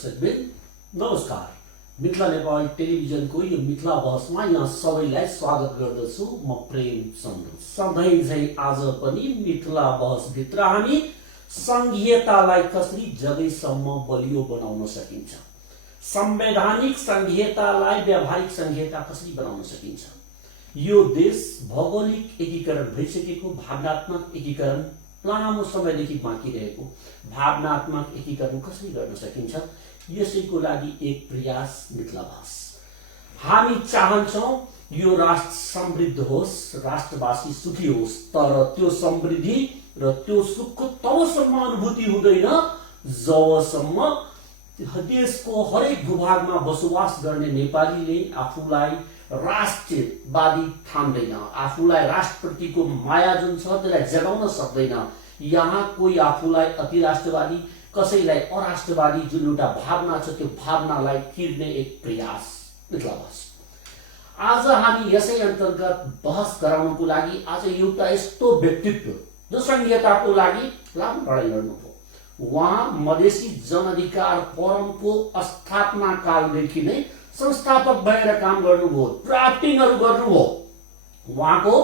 दर्शकबिन नमस्कार। मिथिला नेपाल टेलिभिजनको यो मिथिला बहसमा यहाँ सबैलाई स्वागत गर्दछु। म प्रेम चन्द्र। सधैँ झै आज पनि मिथिला बहसभित्र हामी संघीयतालाई कसरी जगैसम्म बलियो बनाउन सकिन्छ, संवैधानिक संघीयतालाई व्यावहारिक संघीयता कसरी बनाउन सकिन्छ, यो देश भौगोलिक एकीकरण भइसकेको भावनात्मक एकीकरण लामो समयदेखि बाँकी रहेको भावनात्मक एकीकरण कसरी गर्न सकिन्छ, यसैको लागि एक प्रयास मिथिला बहस। हामी चाहन्छौं यो राष्ट्र समृद्ध होस्, राष्ट्रवासी सुखी होस्, तर त्यो समृद्धि र त्यो सुखको तबसम्म अनुभूति हुँदैन जबसम्म देशको हरेक भूभागमा बसोबास गर्ने नेपालीले आफूलाई राष्ट्रवादी ठान्दैन, आफूलाई राष्ट्रप्रतिको माया जुन छ त्यसलाई जगाउन सक्दैन। यहाँ कोही आफूलाई अति राष्ट्रवादी, कसैलाई अराष्ट्रवादी जुन एउटा भावना छ त्यो भावनालाई किर्ने एक प्रयास मिथिला बहस। आज हामी यसै अन्तर्गत बहस गराउनको लागि आज एउटा यस्तो व्यक्तित्व जो संघीयताको लागि लामो लडाईँ लड्नुभयो। उहाँ मधेसी जनअधिकार फोरमको स्थापना कालदेखि नै संस्थापक भएर काम गर्नुभयो, ड्राफ्टिङहरू गर्नुभयो। उहाँको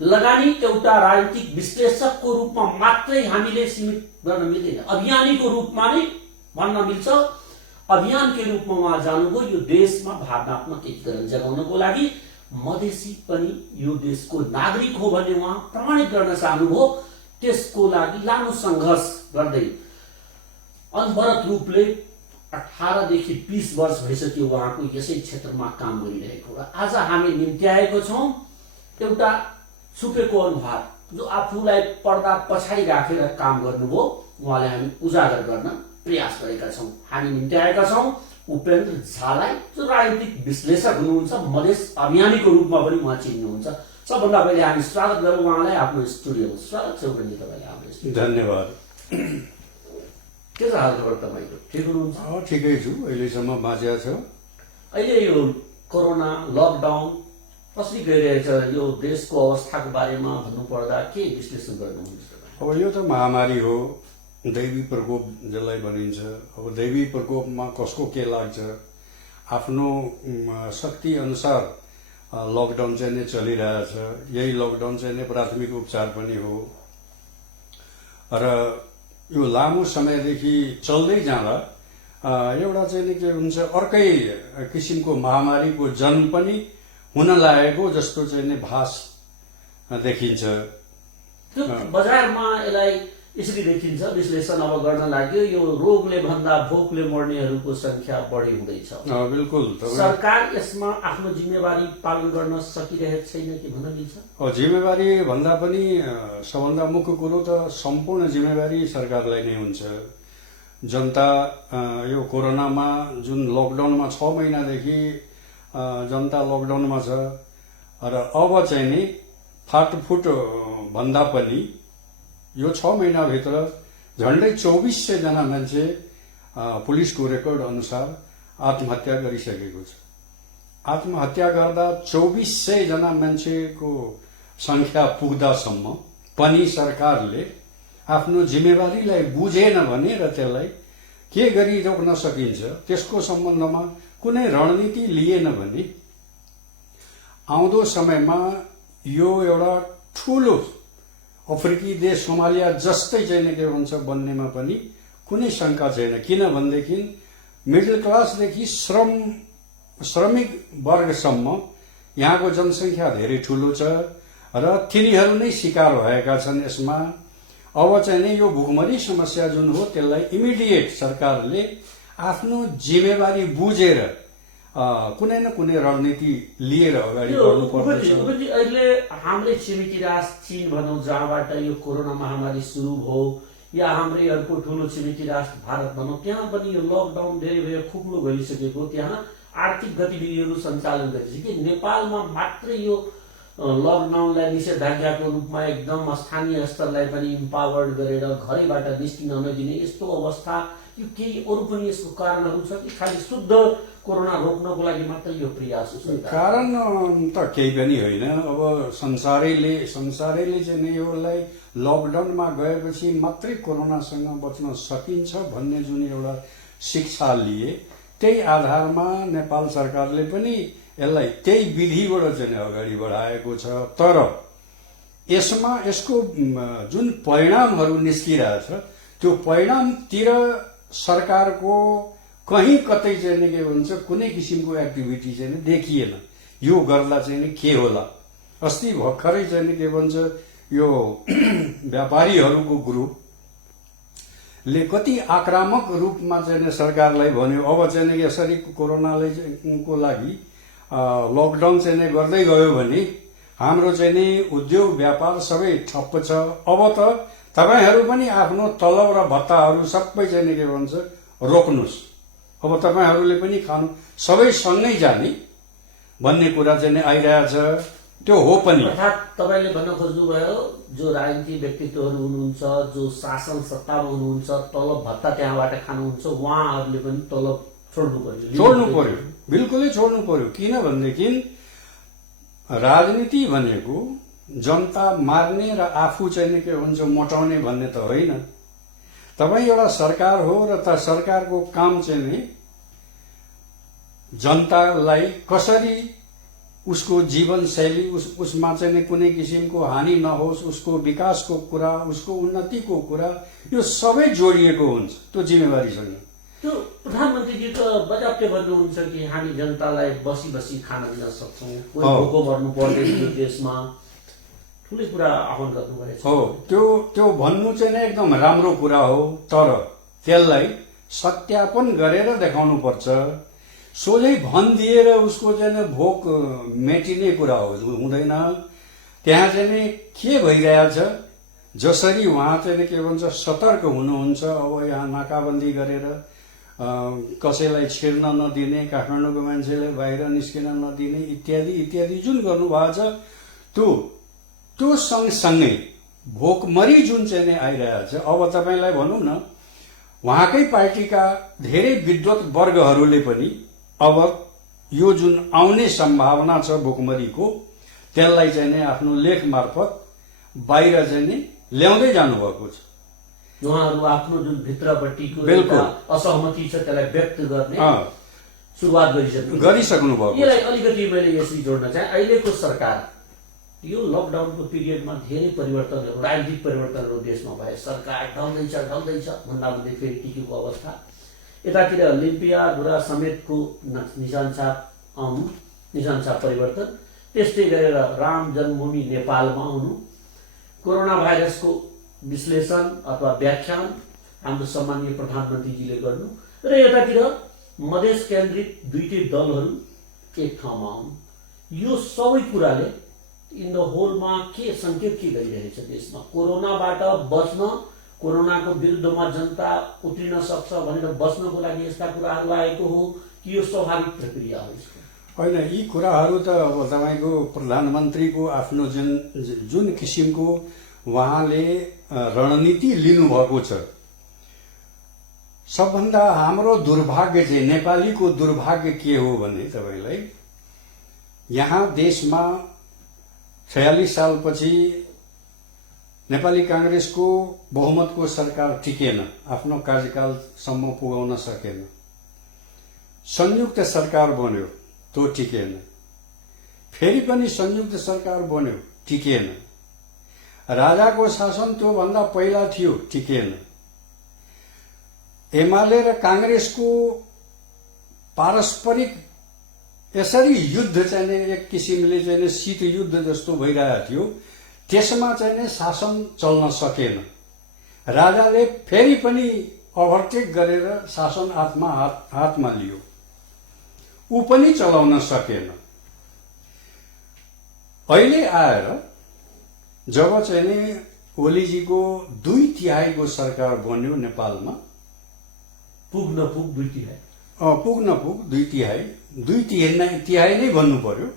लगानी एउटा राजनीतिक विश्लेषकको रूपमा मात्रै हामीले सीमित गर्न मिल्दैन, अभियानीको रूपमा नै भन्न मिल्छ। अभियानकै रूपमा उहाँ जानुभयो यो देशमा भावनात्मक एकीकरण जगाउनको लागि। मधेसी पनि यो देशको नागरिक हो भन्ने उहाँ प्रमाणित गर्न चाहनुभयो। त्यसको लागि लामो सङ्घर्ष गर्दै अनवरत रूपले 18 देखि 20 वर्ष भइसक्यो उहाँको यसै क्षेत्रमा काम गरिरहेको। र आज हामी निम्ति आएको छौं एउटा छुपेको अनुहार जो आफूलाई पर्दा पछाडि राखेर काम गर्नुभयो, उहाँलाई हामी उजागर गर्न प्रयास गरेका छौं। हामी निम्ति आएका छौं उपेन्द्र झालाई, जो राजनीतिक विश्लेषक हुनुहुन्छ, मधेस अभियानीको रूपमा पनि उहाँ चिन्नुहुन्छ। सबभन्दा पहिले हामी स्वागत गरौँ उहाँलाई आफ्नो स्टुडियोमा। स्वागत छ उपेन्द्र तपाईलाई हाम्रो स्टुडियो। धन्यवाद। के छ हालखबर तपाईको? ठिक हुनुहुन्छ? ठिकै छु, अहिलेसम्म बाँचेको छ। अहिले यो कोरोना लकडाउन कसरी गइरहेछ, यो देशको अवस्थाको बारेमा भन्नुपर्दा के विश्लेषण गर्नुहुन्छ? अब यो त महामारी हो, दैवी प्रकोप जसलाई भनिन्छ। अब दैवी प्रकोपमा कसको के लाग्छ, आफ्नो शक्ति अनुसार लकडाउन चाहिँ नै चलिरहेछ। यही लकडाउन चाहिँ नै प्राथमिक उपचार पनि हो र यो लामो समयदेखि चल्दै जाँदा एउटा चाहिँ नि के हुन्छ, अर्कै किसिमको महामारीको जन्म पनि हुन लागेको जस्तो चाहिँ नि भास देखिन्छ। बजारमा यसलाई यसरी देखिन्छ, विश्लेषण अब गर्न लाग्यो यो रोगले भन्दा भोकले मर्नेहरूको संख्या बढी हुँदैछ। बिल्कुल। सरकार यसमा आफ्नो जिम्मेवारी पालन गर्न सकिरहेको छैन कि भन्न मिल्छ? जिम्मेवारी भन्दा पनि सबभन्दा मुख्य कुरो त सम्पूर्ण जिम्मेवारी सरकारलाई नै हुन्छ। जनता यो कोरोनामा जुन लकडाउनमा 6 महिनादेखि जनता लकडाउनमा छ र अब चाहिँ नि फाटफुट भन्दा पनि यो 6 महिनाभित्र झन्डै 2400 जना मान्छे पुलिसको रेकर्ड अनुसार आत्महत्या गरिसकेको छ। आत्महत्या गर्दा 2400 जना मान्छेको संख्या पुग्दासम्म पनि सरकारले आफ्नो जिम्मेवारीलाई बुझेन भने र त्यसलाई के गरी रोक्न सकिन्छ त्यसको सम्बन्धमा कुनै रणनीति लिएन भने आउँदो समयमा यो एउटा ठूलो अफ्रिकी देश सोमालिया जस्तै चाहिँ के हुन्छ बन्नेमा पनि कुनै शंका छैन। किनभनेदेखि मिडल क्लासदेखि श्रमिक वर्गसम्म यहाँको जनसंख्या धेरै ठूलो छ र तिनीहरू नै शिकार भएका छन् यसमा। अब चाहिँ नि यो भुखमरी समस्या जुन हो त्यसलाई इमिडिएट सरकारले आफ्नो जिम्मेवारी बुझेर कुनै न कुनै रणनीति लिएर अगाडि बढ्नुपर्छ। अहिले हाम्रै छिमेकी राष्ट्र चीन भनौँ, जहाँबाट यो कोरोना महामारी सुरु भयो, या हाम्रै अर्को ठूलो छिमेकी राष्ट्र भारत भनौँ, त्यहाँ पनि यो लकडाउन धेरै भयो, खुकुलो गइसकेको, त्यहाँ आर्थिक गतिविधिहरू सञ्चालन गरिसके। नेपालमा मात्रै यो लकडाउनलाई निषेधाज्ञाको रूपमा एकदम स्थानीय स्तरलाई पनि इम्पावर्ड गरेर घरैबाट निस्किन नदिने यस्तो अवस्था, यो केही अरू पनि यसको कारणहरू छ कि खालि शुद्ध कोरोना रोक्नको लागि मात्र यो प्रयास हो? कारण त केही पनि होइन। अब संसारैले चाहिँ नि योलाई लकडाउनमा गएपछि मात्रै कोरोनासँग बच्न सकिन्छ भन्ने जुन एउटा शिक्षा लिए। त्यही आधारमा नेपाल सरकारले पनि यसलाई त्यही विधिबाट चाहिँ अगाडि बढाएको छ। तर यसमा यसको जुन परिणामहरू निस्किरहेछ त्यो परिणामतिर सरकारको कहीँ कतै चाहिँ नि के भन्छ कुनै किसिमको एक्टिभिटी चाहिँ देखिएन। यो गर्दा चाहिँ नि के होला। अस्ति भर्खरै चाहिँ नि के भन्छ यो व्यापारीहरूको ग्रुपले कति आक्रामक रूपमा चाहिँ सरकारलाई भन्यो अब चाहिँ नि यसरी कोरोनाले को लागि लकडाउन चाहिँ नि गर्दै गयो भने हाम्रो चाहिँ नि उद्योग व्यापार सबै ठप्प छ। अब त तपाईहरू पनि आफ्नो तलब र भत्ताहरू सबै चाहिँ नि के भन्छ रोक्नुस्। अब तपाईहरूले पनि खानु सबै सँगै जाने भन्ने कुरा चाहिँ नि आइरहेछ। त्यो हो पनि। अर्थात् तपाईँले भन्न खोज्नुभयो जो राजनीतिक व्यक्तित्वहरू हुनुहुन्छ, जो शासन सत्तामा हुनुहुन्छ, तलब भत्ता त्यहाँबाट खानुहुन्छ, उहाँहरूले पनि तलब छोड्नु पर्यो। बिल्कुलै छोड्नु पर्यो। किनभनेदेखि राजनीति भनेको जनता मार्ने र आफू चाहिँ के हुन्छ मोटाउने भन्ने त होइन। तपाईँ एउटा सरकार हो र त सरकारको काम चाहिँ नि जनतालाई कसरी उसको जीवनशैली उसमा चाहिँ नि कुनै किसिमको हानि नहोस्, उसको विकासको कुरा, उसको उन्नतिको कुरा, यो सबै जोडिएको हुन्छ त्यो जिम्मेवारीसँग। त्यो प्रधानमन्त्रीजी त बजाप्टे भन्नुहुन्छ कि हामी जनतालाई बसी बसी खान दिन सक्छौँ, कोही भोको मर्नु पर्दैन यो देशमा, ठुलै कुरा आह्वान गर्नुभएको छ। हो, त्यो भन्नु चाहिँ एकदम राम्रो कुरा हो। तर त्यसलाई सत्यापन गरेर देखाउनु पर्छ। सोझै भनिदिएर उसको चाहिँ भोक मेटिने कुरा हुँदैन। त्यहाँ चाहिँ के भइरहेछ, जसरी उहाँ चाहिँ के भन्छ सतर्क हुनुहुन्छ। अब यहाँ नाकाबन्दी गरेर कसैलाई छिर्न नदिने, काठमाडौँको मान्छेलाई बाहिर निस्किन नदिने इत्यादि इत्यादि जुन गर्नुभएको छ त्यो सँगसँगै भोकमरी जुन चाहिँ नै आइरहेछ। अब तपाईँलाई भनौँ न, उहाँकै पार्टीका धेरै विद्वत वर्गहरूले पनि अब यो जुन आउने सम्भावना छ भोकमरीको, त्यसलाई चाहिँ नै आफ्नो लेख मार्फत बाहिर चाहिँ नि ल्याउँदै जानुभएको छ। उहाँहरू आफ्नो जुन भित्रपट्टिको असहमति छ त्यसलाई व्यक्त गर्ने सुरुवात गरिसक्नु भएको। यसलाई अलिकति मैले यसरी जोड्न चाहे, अहिलेको सरकार यो लकडाउनको पिरियडमा धेरै परिवर्तनहरू, राजनीतिक परिवर्तनहरू देशमा भए। सरकार ढल्दैछ भन्दा भन्दै फेरि टिकेको अवस्था, यतातिर लिम्पियाधुरा समेतको निशान छाप परिवर्तन, त्यस्तै गरेर राम जन्मभूमि नेपालमा आउनु, कोरोना भाइरसको विश्लेषण अथवा व्याख्यान हाम्रो सम्माननीय प्रधानमन्त्रीजीले गर्नु, र यतातिर मधेस केन्द्रित दुईटै दलहरू एक ठाउँमा आउनु, यो सबै कुराले इन द होलमा के संकेत के गरिरहेछ देशमा कोरोनाबाट बच्न, कोरोनाको विरुद्धमा जनता उत्रिन सक्छ भनेर बच्नको लागि यस्ता कुराहरू आएको हो कि यो स्वाभाविक प्रक्रिया हो? होइन, यी कुराहरू त अब तपाईँको प्रधानमन्त्रीको आफ्नो जुन किसिमको उहाँले रणनीति लिनुभएको छ। सबभन्दा हाम्रो दुर्भाग्य चाहिँ नेपालीको दुर्भाग्य के हो भने तपाईँलाई यहाँ देशमा 46 सालपछि नेपाली कांग्रेसको बहुमतको सरकार टिकेन, आफ्नो कार्यकालसम्म पुगाउन सकेन। संयुक्त सरकार बन्यो, त्यो टिकेन। फेरि पनि संयुक्त सरकार बन्यो, टिकेन। राजाको शासन त्यो भन्दा पहिला थियो, टिकेन। एमाले र कांग्रेसको पारस्परिक यसरी युद्ध चाहिँ एक किसिमले चाहिँ शीत युद्ध जस्तो भइरहेको थियो, त्यसमा चाहिँ शासन चल्न सकेन। राजाले फेरि पनि ओभरटेक गरेर शासन हातमा लियो, ऊ पनि चलाउन सकेन। अहिले आएर जब चाहिँ ओलीजीको 2/3 को सरकार बन्यो नेपालमा, पुग्न पुग 2/3 नै भन्नु पर्यो।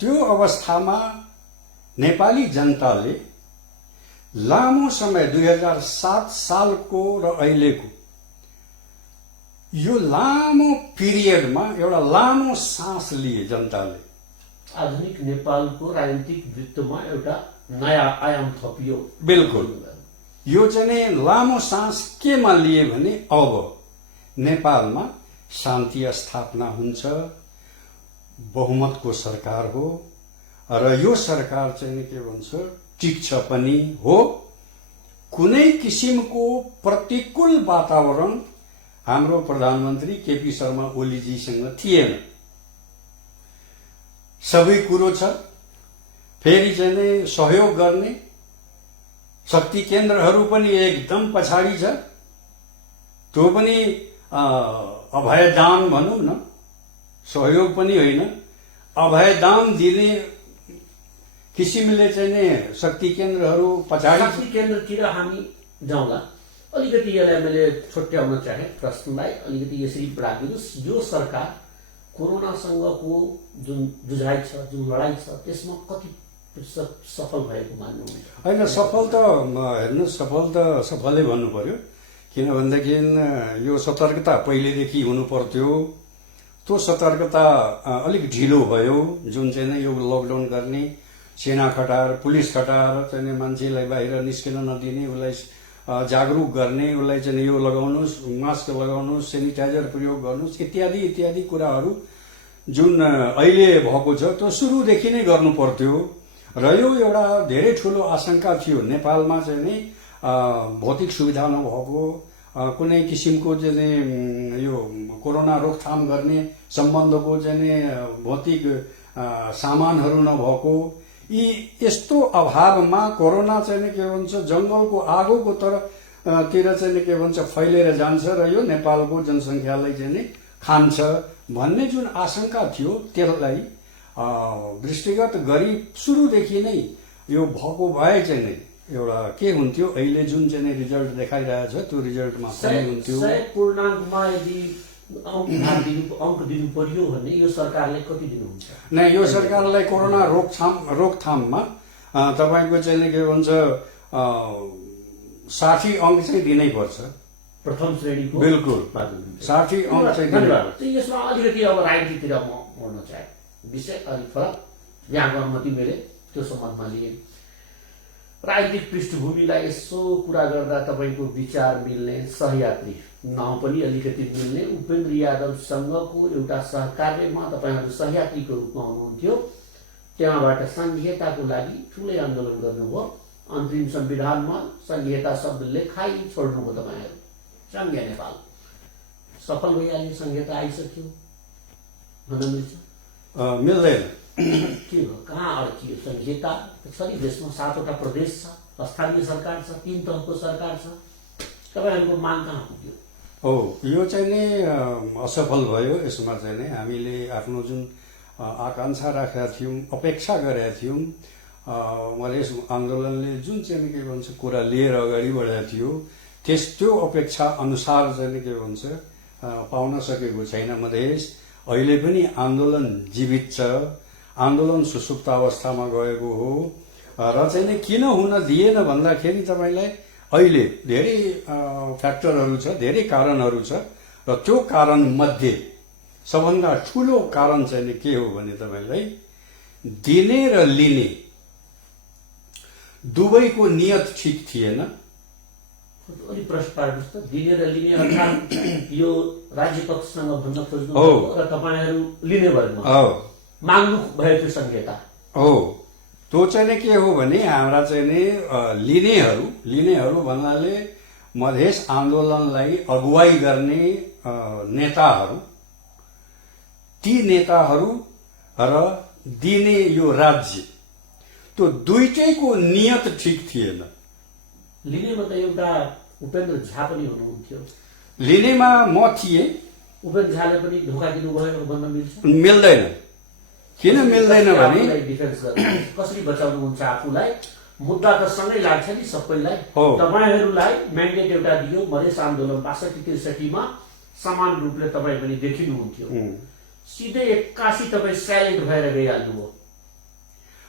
त्यो अवस्थामा नेपाली जनताले लामो समय 2007 सालको र अहिलेको यो लामो पिरियडमा एउटा लामो सास लिए जनताले। आधुनिक नेपालको राजनीतिक वृत्तमा एउटा नयाँ आयाम थपियो। बिल्कुल। यो चाहिँ लामो सास केमा लिए भने अब नेपालमा शान्ति स्थापना हुन्छ, बहुमतको सरकार हो र यो सरकार चाहिँ के भन्छ टिक्छ पनि हो। कुनै किसिमको प्रतिकूल वातावरण हाम्रो प्रधानमन्त्री केपी शर्मा ओलीजीसँग थिएन। सबै कुरो छ। फेरि चाहिँ सहयोग गर्ने शक्ति केन्द्रहरू पनि एकदम पछाडि छ। त्यो पनि अभयदान भनौँ न, सहयोग पनि होइन, अभयदान दिने किसिमले चाहिँ शक्ति केन्द्रहरू पछाडि। शक्ति केन्द्रतिर हामी जाउँला। अलिकति यसलाई मैले छुट्याउन चाहे प्रश्नलाई अलिकति यसरी बढाइदिनुहोस्। यो सरकार कोरोनासँगको जुन जुझाइ छ, जुन लडाई छ, त्यसमा कति प्रतिशत सफल भएको मान्नुहुन्छ? होइन, सफल त हेर्नुहोस्, सफल त सफलै भन्नु पर्यो। किनभनेदेखि यो सतर्कता पहिलेदेखि हुनु पर्थ्यो। त्यो सतर्कता अलिक ढिलो भयो। जुन चाहिँ यो लकडाउन गर्ने, सेना खटाएर, पुलिस खटाएर चाहिँ मान्छेलाई बाहिर निस्किन नदिने, उसलाई जागरुक गर्ने, उसलाई चाहिँ यो लगाउनुहोस्, मास्क लगाउनुहोस्, सेनिटाइजर प्रयोग गर्नुहोस् इत्यादि इत्यादि कुराहरू जुन अहिले भएको छ त्यो सुरुदेखि नै गर्नु पर्थ्यो। र यो एउटा धेरै ठुलो आशंका थियो नेपालमा चाहिँ नि भौतिक सुविधा नभएको, कुनै किसिमको चाहिँ यो कोरोना रोकथाम गर्ने सम्बन्धको चाहिँ भौतिक सामानहरू नभएको, यी यस्तो अभावमा कोरोना चाहिँ के भन्छ जंगलको आगोको तिर चाहिँ के भन्छ फैलिएर जान्छ र यो नेपालको जनसङ्ख्यालाई चाहिँ नि खान्छ भन्ने जुन आशंका थियो त्यसलाई दृष्टिगत गरी सुरुदेखि नै यो भएको भए चाहिँ नि एउटा के हुन्थ्यो, अहिले जुन चाहिँ रिजल्ट देखाइरहेछ त्यो रिजल्टमा पनि हुन्थ्यो। पूर्णाङ्कमा यदि अंक दिनु पर्यो भने यो सरकारले कति दिनुहुन्छ? नै, यो सरकारलाई कोरोना रोकथाममा तपाईको चाहिँ के भन्छ 60 अंक चाहिँ दिनै पर्छ, प्रथम श्रेणीको। बिल्कुल 60 अंक चाहिँ धन्यवाद। यसमा अलिकति अब राजनीतितिर म मोड्न चाहे, विषय अलिक फरक, यहाँको अनुमति मिले त्यो सम्बन्धमा लिए। राजनीतिक पृष्ठभूमिलाई यसो कुरा गर्दा तपाईँको विचार मिल्ने, सहयात्री नाउँ पनि अलिकति मिल्ने उपेन्द्र यादवसँगको एउटा सहकार्यमा तपाईँहरू सहयात्रीको रूपमा हुनुहुन्थ्यो। त्यहाँबाट संघीयताको लागि ठुलै आन्दोलन गर्नुभयो। अन्तरिम संविधानमा संघीयता शब्द लेखाइ छोड्नुभयो तपाईँहरू। संघीय नेपाल सफल भइहाल्यो, संघीयता आइसक्यो भन्न मिल्छ? मिल्दैन। के हो, कहाँ अड्कियो संघीयता? सबै देशमा 7वटा प्रदेश छ, स्थानीय सरकार छ, 3 तहको सरकार छ, तपाईँहरूको माग कहाँ पुग्यो? हो, यो चाहिँ नि असफल भयो। यसमा चाहिँ नि हामीले आफ्नो जुन आकांक्षा राखेका थियौँ, अपेक्षा गरेका थियौँ, मधेस आन्दोलनले जुन चाहिँ के भन्छ कुरा लिएर अगाडि बढेको थियो त्यो अपेक्षा अनुसार चाहिँ के भन्छ पाउन सकेको छैन मधेस। अहिले पनि आन्दोलन जीवित छ, आन्दोलन सुसुप्त अवस्थामा गएको हो र चाहिँ नि किन हुन दिएन भन्दाखेरि तपाईँलाई अहिले धेरै फ्याक्टरहरू छ, धेरै कारणहरू छ र त्यो कारण मध्ये सबभन्दा ठूलो कारण चाहिँ नि के हो भने तपाईँलाई दिने र लिने दुवैको नियत ठिक थिएन। अलि प्रश्न पार्नुहोस् त, दिने र लिने अर्थात् यो राज्य पक्षसँग भन्न खोज्नु र तपाईँहरू लिने वर्गमा माग्नु भएको संघीयता हो। त्यो चाहिँ के हो भने हाम्रा चाहिँ नि लिनेहरू भन्नाले मधेस आन्दोलनलाई अगुवाई गर्ने नेताहरू, ती नेताहरू र दिने यो राज्य, त्यो दुईटैको नियत ठिक थिएन। लिनेमा त एउटा उपेन्द्र झा पनि हुनुहुन्थ्यो। लिनेमा म थिएँ। उपेन्द्र झाले पनि धोका दिनुभयो भन्न मिल्छ? मिल्दैन। किन मिल्दैन भने डिफेन्स कसरी बचाउनुहुन्छ आफूलाई? मुद्दा त सँगै लाग्छ नि सबैलाई। तपाईहरूलाई म्यान्डेट एउटा दियो, मधेस आन्दोलन ६२-६३ समान रूपले तपाईँ पनि देखिनुहुन्थ्यो। सिधै 81 तपाईँ साइलेन्ट भएर गइहाल्नुभयो।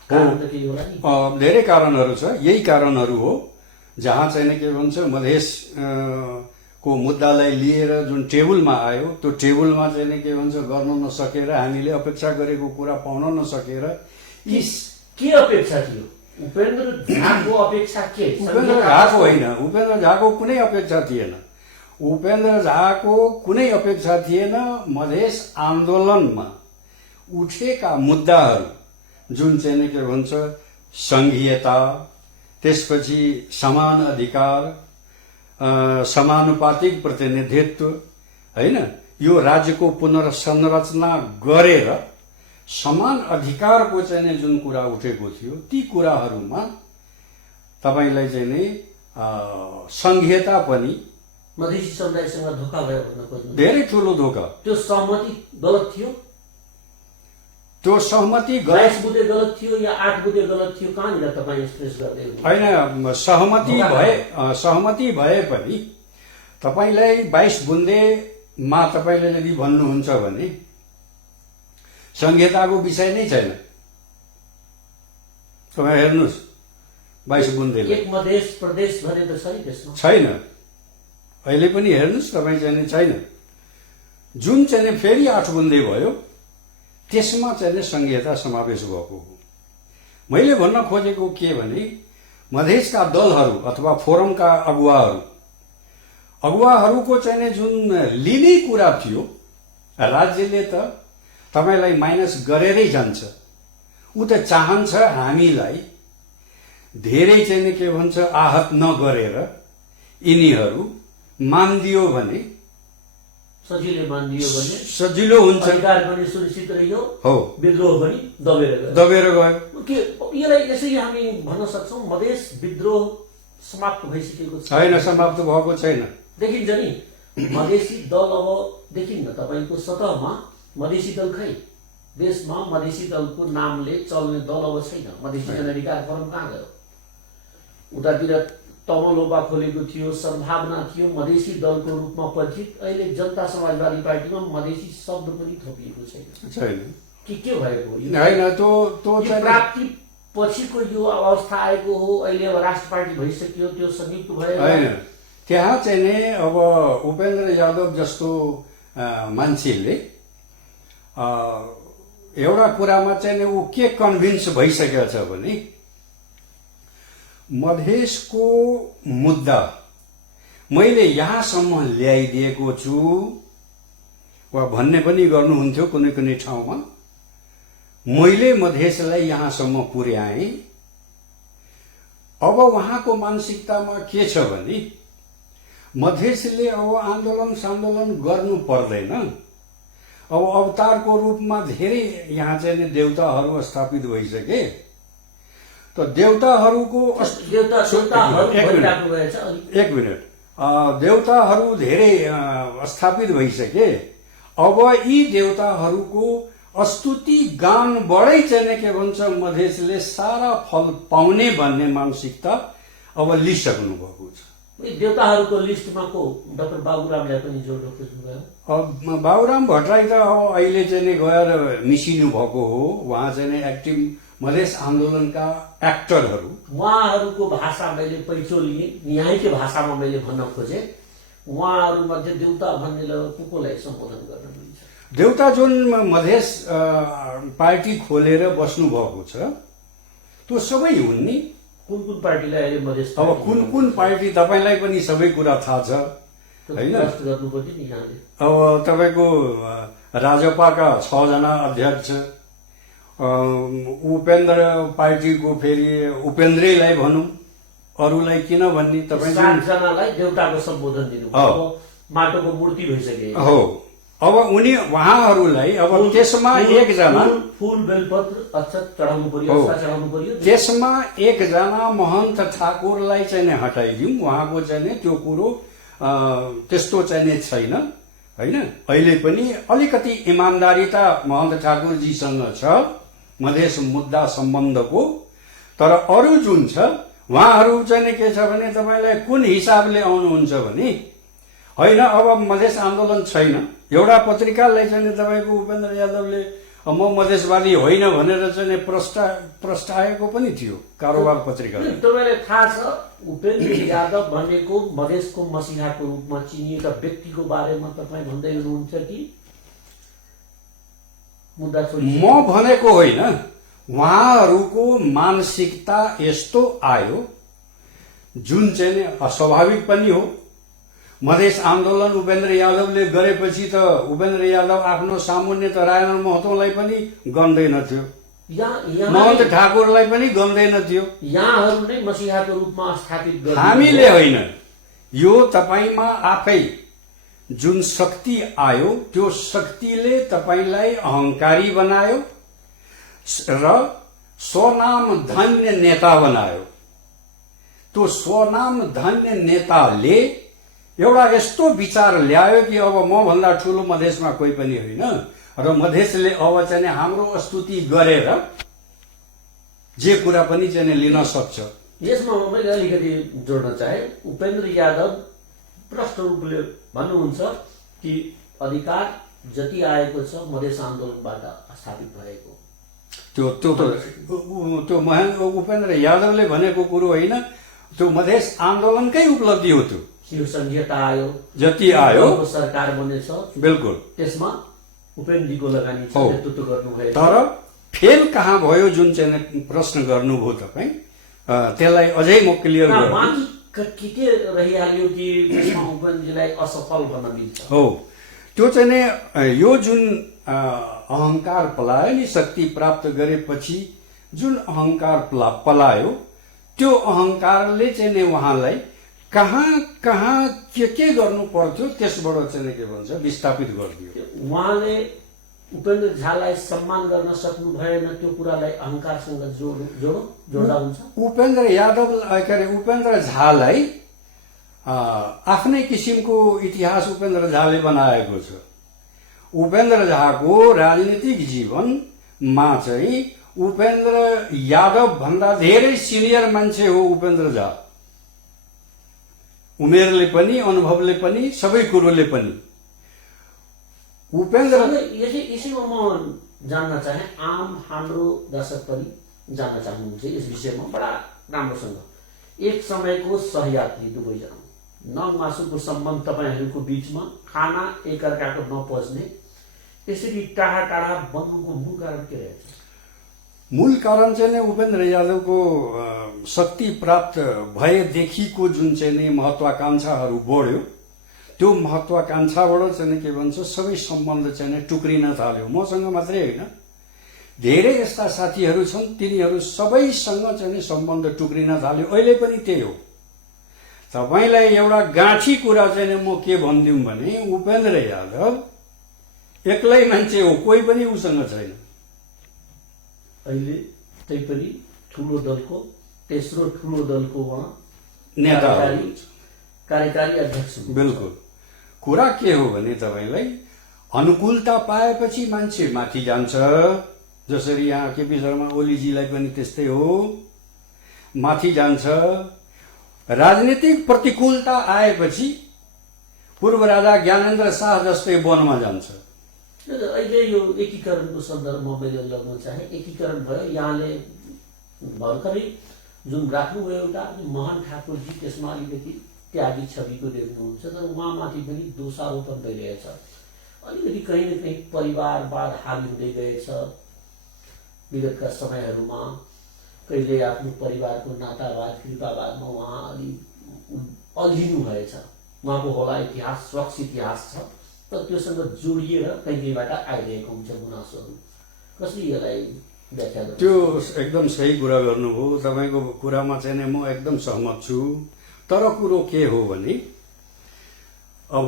कारण त केही होला नि? धेरै कारणहरू छ। यही कारणहरू हो जहाँ चाहिँ के भन्छ मधेस को मुद्दालाई लिएर जुन टेबलमा आयो त्यो टेबलमा चाहिँ के भन्छ गर्न नसकेर, हामीले अपेक्षा गरेको कुरा पाउन नसकेर। के अपेक्षा थियो? उपेन्द्र झाको अपेक्षा के? उपेन्द्र झाको होइन, उपेन्द्र झाको कुनै अपेक्षा थिएन। उपेन्द्र झाको कुनै अपेक्षा थिएन। मधेस आन्दोलनमा उठेका मुद्दाहरू जुन चाहिँ के भन्छ संघीयता, त्यसपछि समान अधिकार, समानुपातिक प्रतिनिधित्व, होइन, यो राज्यको पुनर्संरचना गरेर समान अधिकारको चाहिँ नि जुन कुरा उठेको थियो, ती कुराहरूमा तपाईलाई चाहिँ नि संघीयता पनि मधेसी समुदायसँग धोका भयो भन्न खोज्नु? धेरै ठुलो धोका। त्यो सहमति गलत थियो? त्यो सहमति 22 बुँदे गलत थियो या 8 बुँदे गलत थियो? कहाँनिर तपाईँ एक्सप्रेस गर्दै हुनुहुन्छ? होइन, सहमति भए पनि तपाईलाई 22 बुँदेमा तपाईले यदि भन्नुहुन्छ भने संघीयताको विषय नै छैन। तपाईँ हेर्नुहोस् 22 बुँदेले एक मधेस प्रदेश भने त छ नि त्यसमा? छैन। अहिले पनि हेर्नुहोस् तपाईँ चाहिँ छैन। जुन चाहिँ फेरि 8 बुँदे भयो त्यसमा चाहिँ संघीयता समावेश भएको हो। मैले भन्न खोजेको के भने मधेसका दलहरू अथवा फोरमका अगुवाहरूको चाहिँ जुन लिने कुरा थियो, राज्यले त तपाईलाई माइनस गरेरै जान्छ। उ त चाहन्छ हामीलाई धेरै चाहिँ के भन्छ आहत नगरेर यिनीहरू मानिदियो भने सजिलो हुन्छ, अधिकार पनि सुनिश्चित रह्यो, हो, विद्रोह पनि दबेर गयो। के यसलाई यसरी हामी भन्न सक्छौं मधेस विद्रोह समाप्त भइसकेको छैन? समाप्त भएको छैन। देखिन्छ नि मधेसी दल अब देखिन्न तपाईको सतहमा मधेसी दल खै देशमा मधेसी दलको नामले चल्ने दल अब छैन। मधेसी जनाधिकार फोरम कहाँ गयो? उतातिर तमलोपा खोलेको थियो, सम्भावना थियो मधेसी दलको रूपमा परिचित। अहिले जनता समाजवादी पार्टीमा मधेसी शब्द पनि थपिएको छैन। के भएको? होइन, त्यो प्राप्ति पछिको यो अवस्था आएको हो। अहिले अब राष्ट्र पार्टी भइसक्यो, त्यो संयुक्त भयो। होइन, त्यहाँ चाहिँ नि अब उपेन्द्र यादव जस्तो मान्छेले एउटा कुरामा चाहिँ नि ऊ के कन्भिन्स भइसकेको छ भने मधेसको मुद्दा मैले यहाँसम्म ल्याइदिएको छु वा भन्ने पनि गर्नुहुन्थ्यो कुनै कुनै ठाउँमा। मैले मधेसलाई यहाँसम्म पुर्याएँ। अब उहाँको मानसिकतामा के छ भने मधेसले अब आन्दोलन गर्नु पर्दैन। अब अवतारको रूपमा धेरै यहाँ चाहिँ देवताहरू स्थापित भइसके। त देवताहरूको एक मिनट, देवताहरू धेरै स्थापित भइसके। अब यी देवताहरूको स्तुति गानबाटै चाहिँ के भन्छ मधेसले सारा फल पाउने भन्ने मानसिकता अब लिइसक्नु भएको छ। देवताहरूको लिस्टमा को डाक्टर बाबुरामलाई पनि जोड्न खोज्नुभयो? बाबुराम भट्टराई त अब अहिले चाहिँ नि गएर मिसिनु भएको हो। उहाँ चाहिँ नि एक्टिभ मधेस आन्दोलनका एक्टरहरू, उहाँहरूको भाषा मैले पहिचो लिएँ, यहाँकै भाषामा मैले भन्न खोजे। उहाँहरू मध्ये देउता भन्नेले कोलाई सम्बोधन गर्न मिल्छ? देउता जुन मधेस पार्टी खोलेर बस्नु भएको छ त्यो सबै हुन् नि। कुन पार्टीलाई अहिले मधेस? अब कुन पार्टी तपाईलाई पनि सबै कुरा थाहा छ हैन? अब तपाईको राजपाका 6 जना अध्यक्ष, उपेन्द्र पार्टीको फेरि उपेन्द्रैलाई भनौं, अरूलाई किन भन्ने? तपाईँ 7 जनालाई देउताको सम्बोधन दिनुभयो। माटोको मूर्ति भइसके हो। अब उहाँहरूलाई अब त्यसमा एकजना फूल बेलपत्र अक्षत चढाउनु पर्यो, चढाउनु पर्यो। त्यसमा एकजना महन्त ठाकुरलाई चाहिँ नै हटाइदिउँ। उहाँको चाहिँ नि त्यो कुरो त्यस्तो चाहिँ नि छैन हैन। अहिले पनि अलिकति इमानदारीता महन्त ठाकुरजीसँग छ मधेस मुद्दा सम्बन्धको। तर अरू जुन छ उहाँहरू चाहिँ नि के छ भने तपाईलाई कुन हिसाबले आउनुहुन्छ भने होइन अब मधेस आन्दोलन छैन। एउटा पत्रिकालाई चाहिँ तपाईको उपेन्द्र यादवले म मधेसवादी होइन भनेर चाहिँ प्रस्ताएको पनि थियो, कारोबार पत्रिकाले। तपाईलाई थाहा छ उपेन्द्र यादव भनेको मधेसको मसिहाको रूपमा चिनिएका व्यक्तिको बारेमा तपाईँ भन्दै हुनुहुन्छ कि मुद्दा छोडी? म भनेको होइन, उहाँहरूको मानसिकता यस्तो आयो जुन चाहिँ नि अस्वाभाविक पनि हो। मधेस आन्दोलन उपेन्द्र यादवले गरेपछि त उपेन्द्र यादव आफ्नो सामुन्ने त राजेन्द्र महतोलाई पनि गन्दैनथ्यो, महन्त ठाकुरलाई पनि गन्दैनथ्यो। यहाँहरू नै मसिहाको रूपमा स्थापित गर्नु। हामीले होइन, यो तपाईमा आफै जुन शक्ति आयो त्यो शक्तिले तपाईलाई अहंकारी बनायो र स्वनाम धन्य नेता बनायो। त्यो स्वनाम धन्य नेताले एउटा यस्तो विचार ल्यायो कि अब म भन्दा ठूलो मधेसमा कोही पनि होइन र मधेसले अब चाहिँ हाम्रो स्तुति गरेर जे कुरा पनि चाहिँ लिन सक्छ। यसमा मैले अलिकति जोड्न चाहे, उपेन्द्र यादव प्रष्ट रूपले भन्नुहुन्छ कि अधिकार जति आएको छ मधेस आन्दोलनबाट स्थापित भएको। त्यो उपेन्द्र यादवले भनेको कुरो होइन, त्यो मधेस आन्दोलनकै उपलब्धि हो। त्यो संहिता आयो, जति आयो सरकार बनेछ, बिल्कुल त्यसमा उपेन्द्रजीको लगानी छ, नेतृत्व गर्नुभयो। तर फेल कहाँ भयो जुन चाहिँ प्रश्न गर्नुभयो तपाईँ, त्यसलाई अझै म क्लियर गर्छु। के रहिहाल्यो कि त्यसमा उपेन्द्रजीलाई असफल बन्न मिल्छ? हो, त्यो चाहिँ नि यो जुन अहंकार पलायो नि, शक्ति प्राप्त गरेपछि जुन अहंकार पलायो त्यो अहंकारले चाहिँ नि उहाँलाई कहाँ कहाँ के गर्नु पर्थ्यो त्यसबाट चाहिँ के भन्छ विस्थापित गरिदियो। उहाँले उपेन्द्र झालाई सम्मान गर्न सक्नु भएन, त्यो कुरालाई अहंकारसँग जोड्दा हुन्छ। उपेन्द्र यादव के अरे उपेन्द्र झालाई आफ्नै किसिमको इतिहास उपेन्द्र झाले बनाएको छ। उपेन्द्र झाको राजनीतिक जीवनमा चाहिँ उपेन्द्र यादव भन्दा धेरै सिनियर मान्छे हो उपेन्द्र झा, उमेरले पनि, अनुभवले पनि, सबै कुरोले पनि। उपेन्द्र यसैमा म जान्न चाहे, आम हाम्रो दर्शक पनि जान्न चाहनुहुन्छ यस विषयमा बडा राम्रोसँग। एक समयको सहयात्री दुवैजना, न मासुको सम्बन्ध तपाईहरूको बीचमा, खाना एकअर्काको नपच्ने, यसरी टाढा टाढा बन्नुको मूल कारण के रहेछ? मूल कारण चाहिँ उपेन्द्र यादवको शक्ति प्राप्त भएदेखिको जुन चाहिँ महत्वाकांक्षाहरू बढ्यो, त्यो महत्वाकांक्षाबाट चाहिँ के भन्छ सबै सम्बन्ध चाहिँ टुक्रिन थाल्यो। मसँग मात्रै होइन, धेरै यस्ता साथीहरू छन्, तिनीहरू सबैसँग चाहिँ सम्बन्ध टुक्रिन थाल्यो। अहिले पनि त्यही हो। तपाईलाई एउटा गाँठी कुरा चाहिँ म के भनिदिउँ भने, उपेन्द्र यादव एक्लै मान्छे हो, कोही पनि उसँग छैन। अहिले त्यही पनि ठुलो दलको, तेस्रो ठुलो दलको उहाँ नेता, कार्यकारी अध्यक्ष। बिल्कुल। कुरा के हो भने तपाईलाई अनुकूलता पाएपछि मान्छे माथि जान्छ। जसरी यहाँ केपी शर्मा ओलीजीलाई पनि त्यस्तै हो, माथि जान्छ। राजनीतिक प्रतिकूलता आएपछि पूर्व राजा ज्ञानेन्द्र शाह जस्तै वनमा जान्छ। अहिले यो एकीकरणको सन्दर्भमा मैले लग्न चाहे, एकीकरण भयो, यहाँले भर्खरै जुन राख्नुभयो एउटा महन ठाकुरजी, त्यसमा अलिकति त्यागी छविको देख्नुहुन्छ, तर उहाँमाथि पनि दोषारोपण भइरहेछ। अलिकति कहीँ न कहीँ परिवारवाद हावी हुँदै गएछ विगतका समयहरूमा। कहिले आफ्नो परिवारको नातावाद, कृपावादमा उहाँ अलि अल्झिनु भएछ। उहाँको होला इतिहास, स्वच्छ इतिहास छ, तर त्योसँग जोडिएर कहीँबाट आइरहेको हुन्छ गुनासोहरू। कसरी यसलाई व्याख्या गर्नु? त्यो एकदम सही कुरा गर्नुभयो। तपाईँको कुरामा चाहिँ म एकदम सहमत छु। तर कुरो के हो भने, अब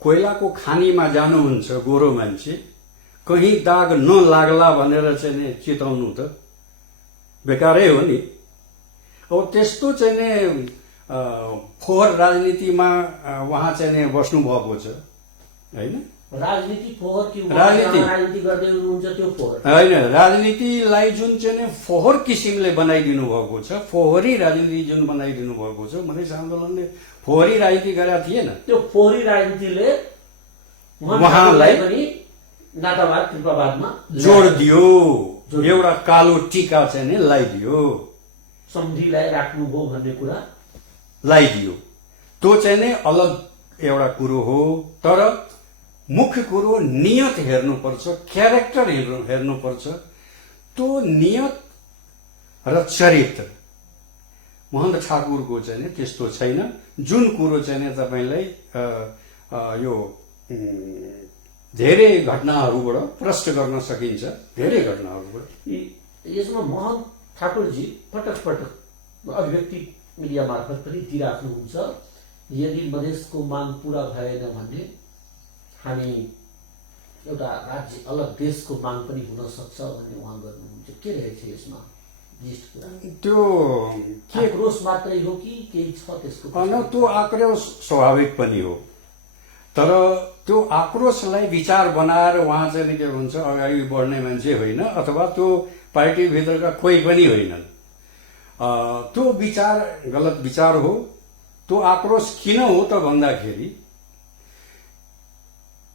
कोइलाको खानीमा जानुहुन्छ गोरो मान्छे, कहीँ दाग नलाग्ला भनेर चाहिँ चेताउनु त बेकारै हो नि। अब त्यस्तो चाहिँ फोहोर राजनीतिमा उहाँ चाहिँ बस्नु भएको छ हैन। राजनीति फोहोर कि राजनीति गर्दै हुनुहुन्छ त्यो फोहोर हैन। राजनीतिलाई जुन चाहिँ फोहोर किसिमले बनाइदिनु भएको छ, फोहोरी राजनीति जुन बनाइदिनु भएको छ, मधेस आन्दोलनले फोहोरी राजनीति गरेका थिएन। त्यो फोहोरी राजनीतिले उहाँलाई पनि नातावाद, कृपावादमा जोड दियो, एउटा कालो टीका चाहिँ नि लगाइदियो, सम्धिलाई राख्नुभयो भन्ने कुरा लगाइदियो। त्यो चाहिँ नि अलग एउटा कुरो हो। तर मुख्य कुरो नियत हेर्नुपर्छ, क्यारेक्टर हेर्नुपर्छ। त्यो नियत र चरित्र महन्त ठाकुरको चाहिँ नि त्यस्तो छैन, जुन कुरो चाहिँ नि तपाईँलाई यो धेरै घटनाहरूबाट प्रष्ट गर्न सकिन्छ। धेरै घटनाहरूबाट यसमा महन्त ठाकुरजी पटक पटक अभिव्यक्ति मिडिया मार्फत पनि दिइराख्नुहुन्छ, यदि मधेसको माग पूरा भएन भने हामी एउटा राज्य अलग देशको माग पनि हुन सक्छ भन्ने उहाँ गर्नुहुन्छ। के रहेछ यसमा त्यो आक्रोश मात्रै हो कि केही छ त्यसको? त्यो आक्रोश स्वाभाविक पनि हो, तर त्यो आक्रोशलाई विचार बनाएर उहाँ चाहिँ के भन्छ अगाडि बढ्ने मान्छे होइन, अथवा त्यो पार्टीभित्रका कोही पनि होइनन्। त्यो विचार गलत विचार हो। त्यो आक्रोश किन हो त भन्दाखेरि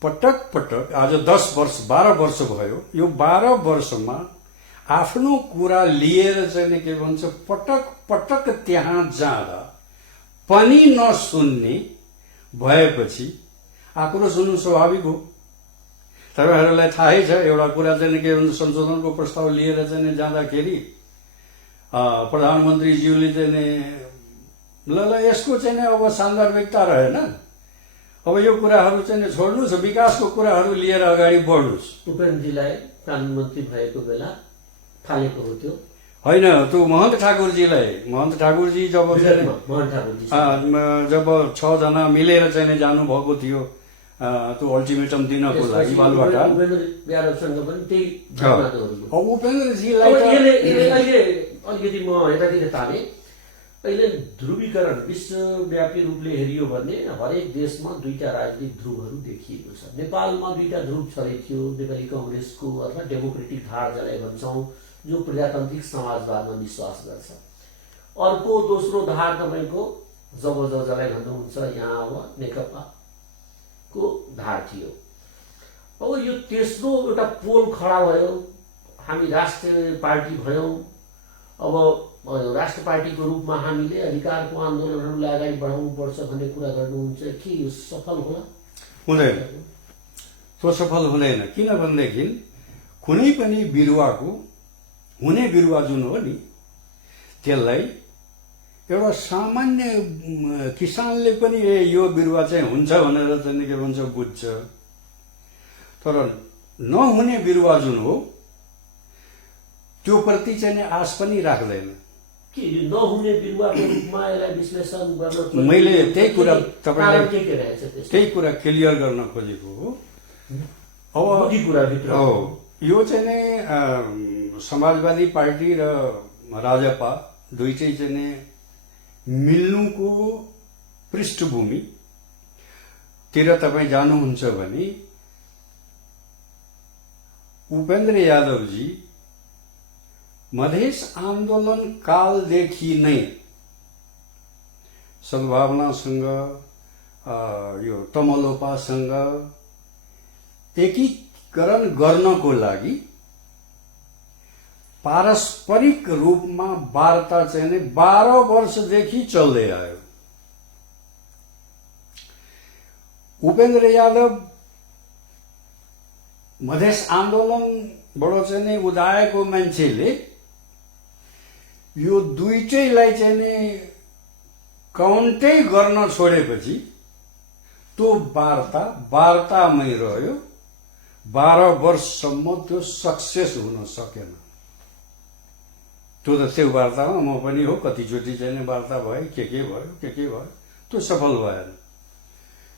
पटक पटक आज 10 वर्ष 12 वर्ष भयो, यो 12 वर्षमा आफ्नो कुरा लिएर चाहिँ के भन्छ पटक पटक त्यहाँ जाँदा पनि नसुन्ने भएपछि आक्रोश हुनु स्वाभाविक हो। तपाईहरुलाई थाहै छ एउटा कुरा चाहिँ के भन्छ संशोधनको प्रस्ताव लिएर चाहिँ जाँदाखेरि प्रधानमन्त्रीज्यूले चाहिँ ल यसको चाहिँ अब सान्दर्भिकता रहेन, अब यो कुराहरू चाहिँ छोड्नुस्, विकासको कुराहरू लिएर अगाडि बढ्नुस्। उपेन्द्रजीलाई प्रधानमन्त्री भएको बेला थालेको हो त्यो होइन, त्यो महन्त ठाकुरजीलाई, महन्त ठाकुरजी जब जब 6 जना मिलेर चाहिँ जानुभएको थियो त्यो अल्टिमेटम दिनको लागि बालुवाटार, उपेन्द्रजीलाई अलिकति म यतातिर ताने। अहिले ध्रुवीकरण विश्वव्यापी रूपले हेरियो भने हरेक देशमा 2टा राजनीतिक ध्रुवहरू देखिएको छ। नेपालमा 2टा ध्रुव छँदै थियो, नेपाली कांग्रेसको अथवा डेमोक्रेटिक धार जसलाई भन्छौं, जो प्रजातान्त्रिक समाजवादमा विश्वास गर्छ। अर्को दोस्रो धार तपाईको जसलाई भन्नुहुन्छ यहाँ अब नेकपाको धार थियो। अब यो तेस्रो एउटा पोल खडा भयो, हामी राष्ट्रिय पार्टी भयौं। अब राष्ट्र पार्टीको रूपमा हामीले अधिकारको आन्दोलनहरूलाई अगाडि बढाउनु पर्छ भन्ने कुरा गर्नुहुन्छ, के यो सफल होला? हुँदैन, त्यो सफल हुँदैन। किनभनेदेखि कुनै पनि बिरुवाको हुने बिरुवा जुन हो नि त्यसलाई एउटा सामान्य किसानले पनि यो बिरुवा चाहिँ हुन्छ भनेर चाहिँ के भन्छ बुझ्छ, तर नहुने बिरुवा जुन हो त्यो प्रति चाहिँ आश पनि राख्दैन। के नहुने बिरुवाको रूपमा यसलाई विश्लेषण गर्न मैले त्यही कुरा तपाईलाई के रहेछ त्यही कुरा क्लियर गर्न खोजेको हो। अब बुझी कुरा भित्र हो यो चाहिँ नै समाजवादी पार्टी र राजपा दुईटै चाहिँ नै मिल्नुको पृष्ठभूमि तिर तपाई जानुहुन्छ भने उपेन्द्र यादवजी मधेस आन्दोलन कालदेखि नै सद्भावनासँग यो तमलोपासँग एकीकरण गर्नको लागि पारस्परिक रूपमा वार्ता चाहिँ नै 12 वर्षदेखि चल्दै आयो। उपेन्द्र यादव मधेस आन्दोलनबाट चाहिँ नै उदाएको मान्छेले यो दुईटैलाई चाहिँ नै काउन्टै गर्न छोडेपछि त्यो वार्तामै रह्यो। 12 वर्षसम्म त्यो सक्सेस हुन सकेन। त्यो त त्यो वार्तामा म पनि हो, कतिचोटि चाहिँ नै वार्ता भयो, के भयो, त्यो सफल भएन।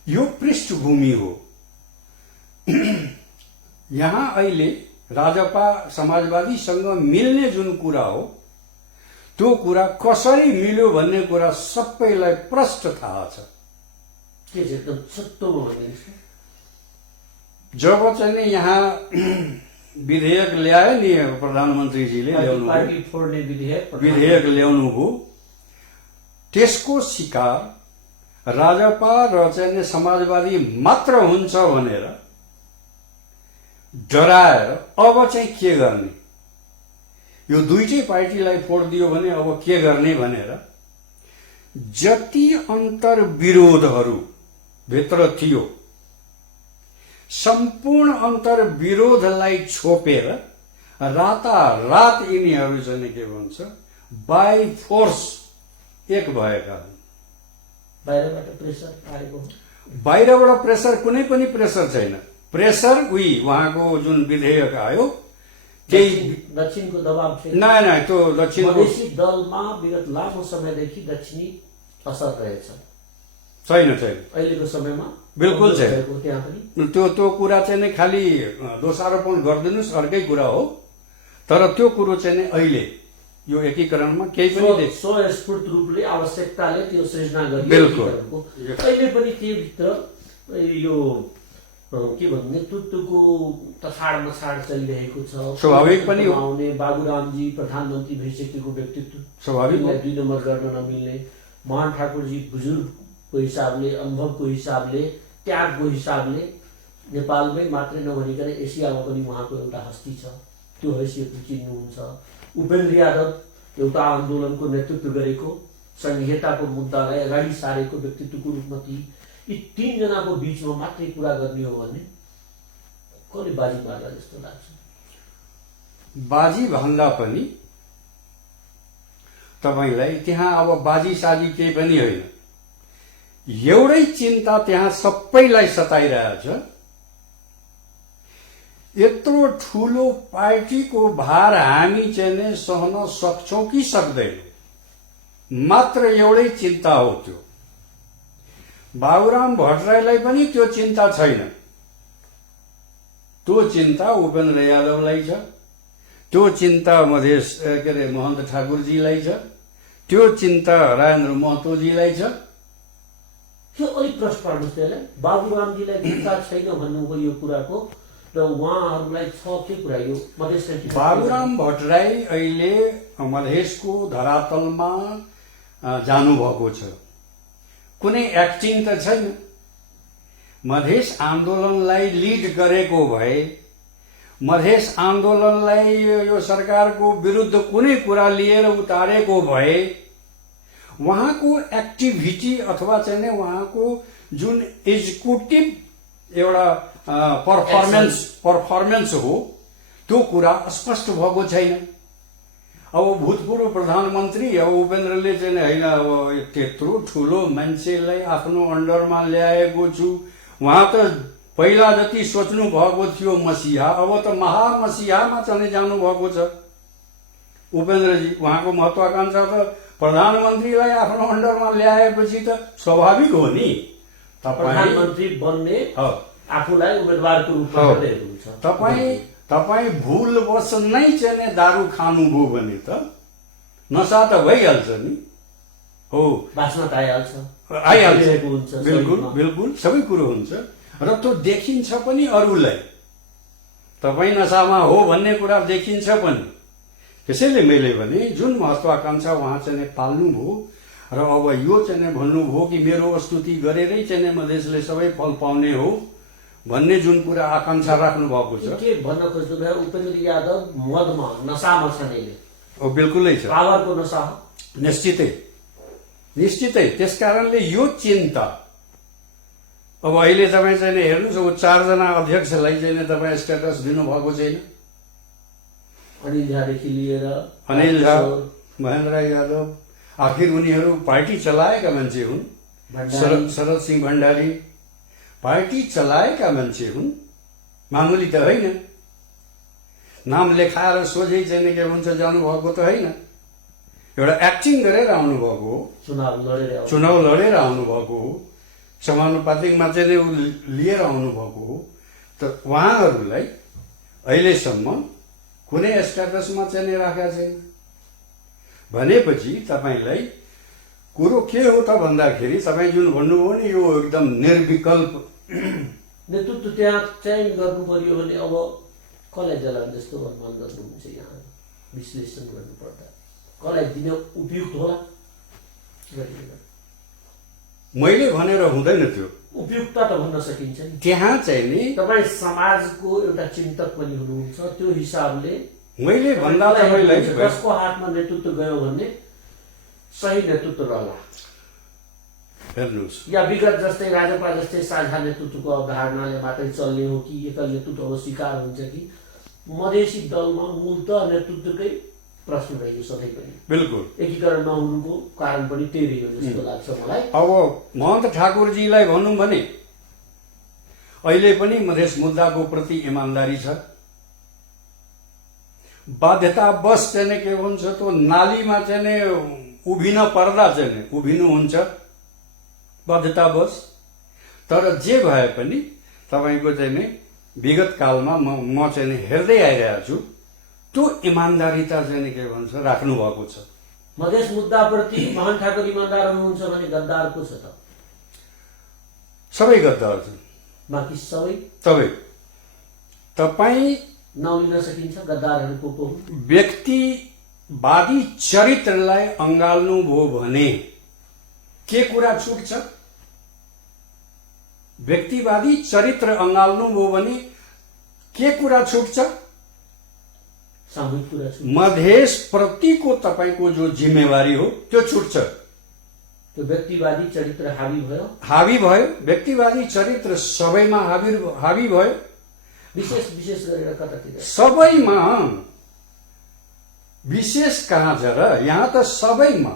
यो पृष्ठभूमि हो। यहाँ अहिले राजपा समाजवादीसँग मिल्ने जुन कुरा हो त्यो कुरा कसरी मिल्यो भन्ने कुरा सबैलाई प्रष्ट थाहा छ। के छ एकदम सत्तोमा भनिदिनुस्। जब चाहिँ नि यहाँ विधेयक ल्यायो नि प्रधानमन्त्रीजीले पार्टी फोड्ने विधेयक ल्याउनु हो, त्यसको शिकार राजपा र चाहिँ नि समाजवादी मात्र हुन्छ भनेर डराएर अब चाहिँ के गर्ने, यो दुईटै पार्टीलाई फोडिदियो भने अब के गर्ने भनेर जति अन्तर्विरोधहरू भित्र थियो सम्पूर्ण अन्तर्विरोधलाई छोपेर रातारात यिनीहरू चाहिँ के भन्छ बाई फोर्स एक भएका हुन्। बाहिरबाट प्रेसर आएको हो? बाहिरबाट प्रेसर कुनै पनि प्रेसर छैन। प्रेसर उहाँको जुन विधेयक आयो त्यही दक्षिणको दबाव थियो? नै त्यो दक्षिणको मधेसी दलमा विगत लामो समयदेखि दक्षिणी असर रहेछ। छैन अहिलेको समयमा बिल्कुल छैन। त्यहाँ पनि त्यो कुरा चाहिँ नै खालि दोषारोपण गरिदिनुहोस् अर्कै कुरा हो, तर त्यो कुरो चाहिँ नै अहिले यो एकीकरणमा केही पनि स्वस्फूर्त रूपले आवश्यकताले त्यो सृजना गरियो। बिल्कुल। अहिले पनि त्योभित्र यो के भन्नु नेतृत्वको तछाड मछाड चलिरहेको छ। स्वाभाविक पनि हो। आउने बाबुरामजी प्रधानमन्त्री भइसकेको व्यक्तित्व स्वाभाविक 2 नम्बर गर्न नमिल्ने, मोहन ठाकुरजी बुजुर्गको हिसाबले, अनुभवको हिसाबले, त्यागको हिसाबले नेपालमै मात्रै नभनिकन एसियामा पनि उहाँको एउटा हस्ती छ, त्यो हैसियतले चिन्नुहुन्छ। उपेन्द्र यादव एउटा आन्दोलनको नेतृत्व गरेको, संहिताको मुद्दालाई अगाडि सारेको व्यक्तित्वको रूपमा ती यी 3 जनाको बीचमा मात्रै कुरा गर्ने हो भने कसले बाजी मार्ला जस्तो लाग्छ? बाजी भन्दा पनि तपाईलाई त्यहाँ अब बाजी साजी केही पनि होइन। एउटै चिन्ता त्यहाँ सबैलाई सताइरहेछ, यत्रो ठूलो पार्टीको भार हामी चाहिँ नै सहन सक्छौं कि सक्दैनौं, मात्र एउटै चिन्ता हो त्यो। बाबुराम भट्टराईलाई पनि त्यो चिन्ता छैन। त्यो चिन्ता उपेन्द्र यादवलाई छ, त्यो चिन्ता मधेस के अरे महन्त ठाकुरजीलाई छ, त्यो चिन्ता राजेन्द्र महतोजीलाई छ। त्यो अलिक प्रश्न पार्नुहोस् त्यसलाई। बाबुरामजीलाई चिन्ता छैन भन्नुभयो यो कुराको, र उहाँहरूलाई छ के कुरा यो मधेसका? बाबुराम भट्टराई अहिले मधेसको धरातलमा जानुभएको छ, कुनै एक्टिङ त छैन। मधेस आन्दोलनलाई लिड गरेको भए, मधेस आन्दोलनलाई यो सरकारको विरुद्ध कुनै कुरा लिएर उतारेको भए उहाँको एक्टिभिटी अथवा चाहिँ उहाँको जुन एक्जिक्युटिभ एउटा पर्फर्मेन्स हो त्यो कुरा स्पष्ट भएको छैन। अब भूतपूर्व प्रधानमन्त्री अब उपेन्द्रले चाहिँ होइन अब त्यत्रो ठूलो मान्छेलाई आफ्नो अन्डरमा ल्याएको छु, उहाँ त पहिला जति सोच्नु भएको थियो मसीहा, अब त महामसीहामा चाहिँ जानु भएको छ उपेन्द्रजी। उहाँको महत्वाकांक्षा त प्रधानमन्त्रीलाई आफ्नो अन्डरमा ल्याएपछि त स्वाभाविक हो नि प्रधानमन्त्री बन्ने आफूलाई उम्मेदवारको रूपमा हेर्नुहुन्छ। तपाईँ भूलवश नै चाहिँ दारू खानुभयो भने त नशा त भइहाल्छ नि, हो बास्ना त आइहाल्छ। बिल्कुल बिल्कुल सबै कुरो हुन्छ र त्यो देखिन्छ पनि अरूलाई। तपाईँ नशामा हो भन्ने कुरा देखिन्छ पनि। त्यसैले मैले भने जुन महत्वाकांक्षा उहाँ चाहिँ पाल्नुभयो र अब यो चाहिँ भन्नुभयो कि मेरो स्तुति गरेरै चाहिँ मधेसले सबै फल पाउने हो भन्ने जुन कुरा आकांक्षा राख्नु भएको छ। के भन्न खोज्नु भयो? उपेन्द्र यादव मदमा नशामा छन् अहिले? बिल्कुलै छ, पावरको नशा निश्चितै। त्यसकारणले यो चिन्ता अब अहिले तपाईँ चाहिँ हेर्नुहोस्, 4 जना अध्यक्षलाई चाहिँ तपाईँ स्ट्याटस दिनुभएको छैन। अनिल झादेखि लिएर अनिल झा, महेन्द्र यादव, आखिर उनीहरू पार्टी चलाएका मान्छे हुन्। शरद सिंह भण्डारी पार्टी चलाएका मान्छे हुन्, मामुली त होइन। नाम लेखाएर सोझै चाहिँ के भन्छ जानुभएको त होइन, एउटा एक्टिङ गरेर आउनुभएको हो, चुनाव लडेर आउनुभएको हो, समानुपातिकमा चाहिँ लिएर आउनुभएको हो। त उहाँहरूलाई अहिलेसम्म कुनै स्ट्याटसमा चाहिँ राखेका छैन भनेपछि तपाईँलाई कुरो के हो त भन्दाखेरि तपाईँ जुन भन्नुभयो नि यो एकदम निर्विकल्प नेतृत्व त्यहाँ चयन गर्नु पर्यो भने अब कसलाई जलान जस्तो अनुमान गर्नुहुन्छ? यहाँ विश्लेषण गर्नुपर्दा कसलाई दिन उपयुक्त होला? मैले भनेर हुँदैन, त्यो उपयुक्तता त भन्न सकिन्छ नि। त्यहाँ चाहिँ नि तपाईँ समाजको एउटा चिन्तक पनि हुनुहुन्छ, त्यो हिसाबले मैले भन्दा तपाईँलाई कसको हातमा नेतृत्व गयो भने सही नेतृत्व रहला? हेर्नुहोस्, या विगत जस्तै राजपा जस्तै साझा नेतृत्वको अवधारणाले मात्रै चल्ने हो कि एकल नेतृत्व अब स्वीकार हुन्छ कि मधेसी दलमा मूलत नेतृत्वकै प्रश्न रहेको सधैँ पनि बिल्कुल एकीकरण नहुनुको कारण पनि त्यही हो जस्तो लाग्छ मलाई। अब महन्त ठाकुरजीलाई भनौँ भने अहिले पनि मधेस मुद्दाको प्रति इमान्दारी छ। बाध्यतावश चाहिँ के भन्छ त्यो नालीमा चाहिँ उभिन पर्दा चाहिँ उभिनुहुन्छ बाध्यतावश। तर जे भए पनि तपाईँको चाहिँ विगत कालमा म चाहिँ हेर्दै आइरहेको छु त्यो इमान्दारिता चाहिँ के भन्छ राख्नु भएको छ। मधेस मुद्दाप्रति महन ठाकुर इमान्दार हुनुहुन्छ भने गद्दार को छ त? सबै गद्दार छन्। बाँकी सबै तपाईँ नाउँ लिन सकिन्छ गद्दारहरूको को हुन्? व्यक्तिवादी चरित्रलाई अँगाल्नुभयो भने के कुरा छुट्छ? व्यक्तिवादी चरित्र अँगाल्नुभयो भने के कुरा छुट्छ? सामूहिक कुरा छुट्छ। मधेस प्रतिको तपाईँको जो जिम्मेवारी हो त्यो छुट्छ। त्यो व्यक्तिवादी चरित्र हावी भयो। व्यक्तिवादी चरित्र सबैमा हावी भयो। विशेष गरेर कतातिर? सबैमा। विशेष कहाँ छ र? यहाँ त सबैमा।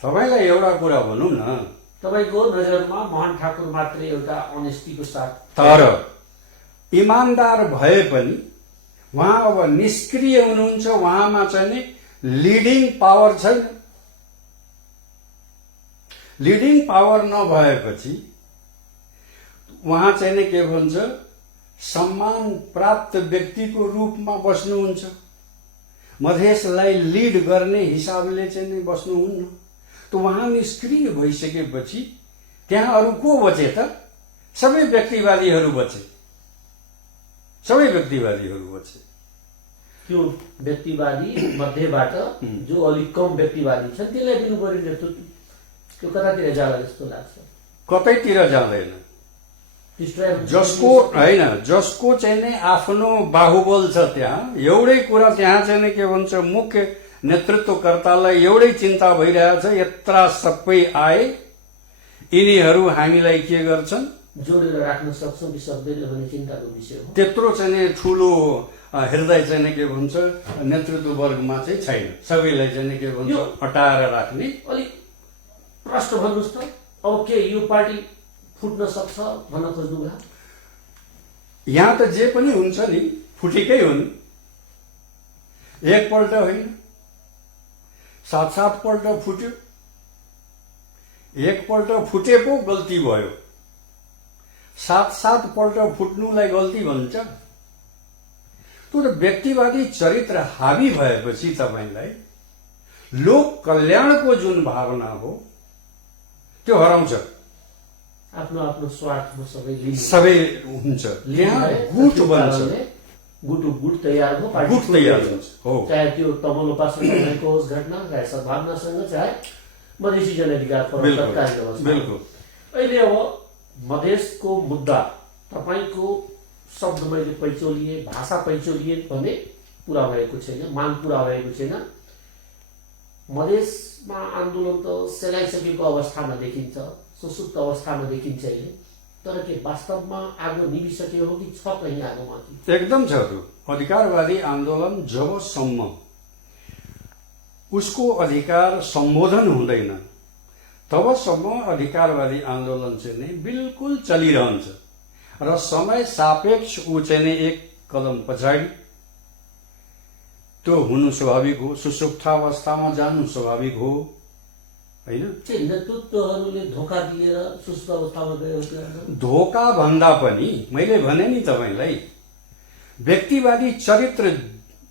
तपाईँलाई एउटा कुरा भनौँ न, तपाईँको नजरमा महन ठाकुर मात्रै एउटा अनेस्टीको साथ, तर इमान्दार भए पनि उहाँ अब निष्क्रिय हुनुहुन्छ। उहाँमा चाहिँ लिडिङ पावर छैन। लिडिङ पावर नभएपछि उहाँ चाहिँ के भन्छ सम्मान प्राप्त व्यक्तिको रूपमा बस्नुहुन्छ। मधेसलाई लिड गर्ने हिसाबले चाहिँ बस्नुहुन्न। त उहाँ निष्क्रिय भइसकेपछि त्यहाँ अरू को बचे त? सबै व्यक्तिवादीहरू बचे। त्यो व्यक्तिवादी मध्येबाट जो अलिक कम व्यक्तिवादी छन् त्यसलाई दिनु पर्यो नेतृत्व। त्यो कतातिर जाला जस्तो लाग्छ? कतैतिर जाँदैन। जसको चाहिँ नै आफ्नो बाहुबल छ त्यहाँ एउटै कुरा, त्यहाँ चाहिँ के भन्छ मुख्य नेतृत्वकर्तालाई एउटै चिन्ता भइरहेछ, यत्रा सबै आए यिनीहरू हामीलाई के गर्छन्, जोडेर राख्न सक्छौँ कि सक्दैन भन्ने चिन्ताको विषय हो। त्यत्रो चाहिँ ठुलो हृदय चाहिँ के भन्छ नेतृत्व वर्गमा चाहिँ छैन। सबैलाई चाहिँ के भन्छ हटाएर राख्ने। अलिक प्रश्न भन्नुहोस् त, अब के यो पार्टी फुट्न सक्छ भन्न खोज्नुभयो? यहाँ त जे पनि हुन्छ नि फुटेकै हो नि। एकपल्ट होइन, 7-7 पल्ट फुट्यो। एकपल्ट फुटे पो गल्ती भयो, 7-7 पल्ट फुट्नुलाई गल्ती भन्छ? त्यो त व्यक्तिवादी चरित्र हावी भएपछि तपाईँलाई लोक कल्याणको जुन भावना हो त्यो हराउँछ। आफ्नो आफ्नो स्वार्थमा सबै हुन्छ। यहाँ गुट बन्छ, गुट तयार हो, गुट तयार हो। चाहे त्यो तमलोपासँग भएको होस् घटना, चाहे सद्भावनासँग, चाहे मधेसी जनअधिकार तत्कालीन अवस्था। बिल्कुल। अहिले अब मधेसको मुद्दा तपाईँको शब्द मैले पैचोलिए, भाषा पैचोलिए भने पुरा भएको छैन, माग पुरा भएको छैन। मधेसमा आन्दोलन त सेलाइसकेको अवस्थामा देखिन्छ, सुसुप्त अवस्थामा देखिन्छ अहिले। तर के वास्तवमा आगो निभिसक्यो हो कि छ कहीँ आगो माथि? एकदम छ। त्यो अधिकारवादी आन्दोलन जबसम्म उसको अधिकार सम्बोधन हुँदैन तबसम्म अधिकारवादी आन्दोलन चाहिँ नै बिल्कुल चलिरहन्छ। र समय सापेक्ष ऊ चाहिँ नै एक कदम पछाडि त्यो हुनु स्वाभाविक हो। सुसुप्तावस्थामा जानु स्वाभाविक हो, होइन? नेतृत्वहरूले धोका दिएर सुस्त अवस्थामा गयो। धोका भन्दा पनि मैले भने नि तपाईलाई, व्यक्तिवादी चरित्र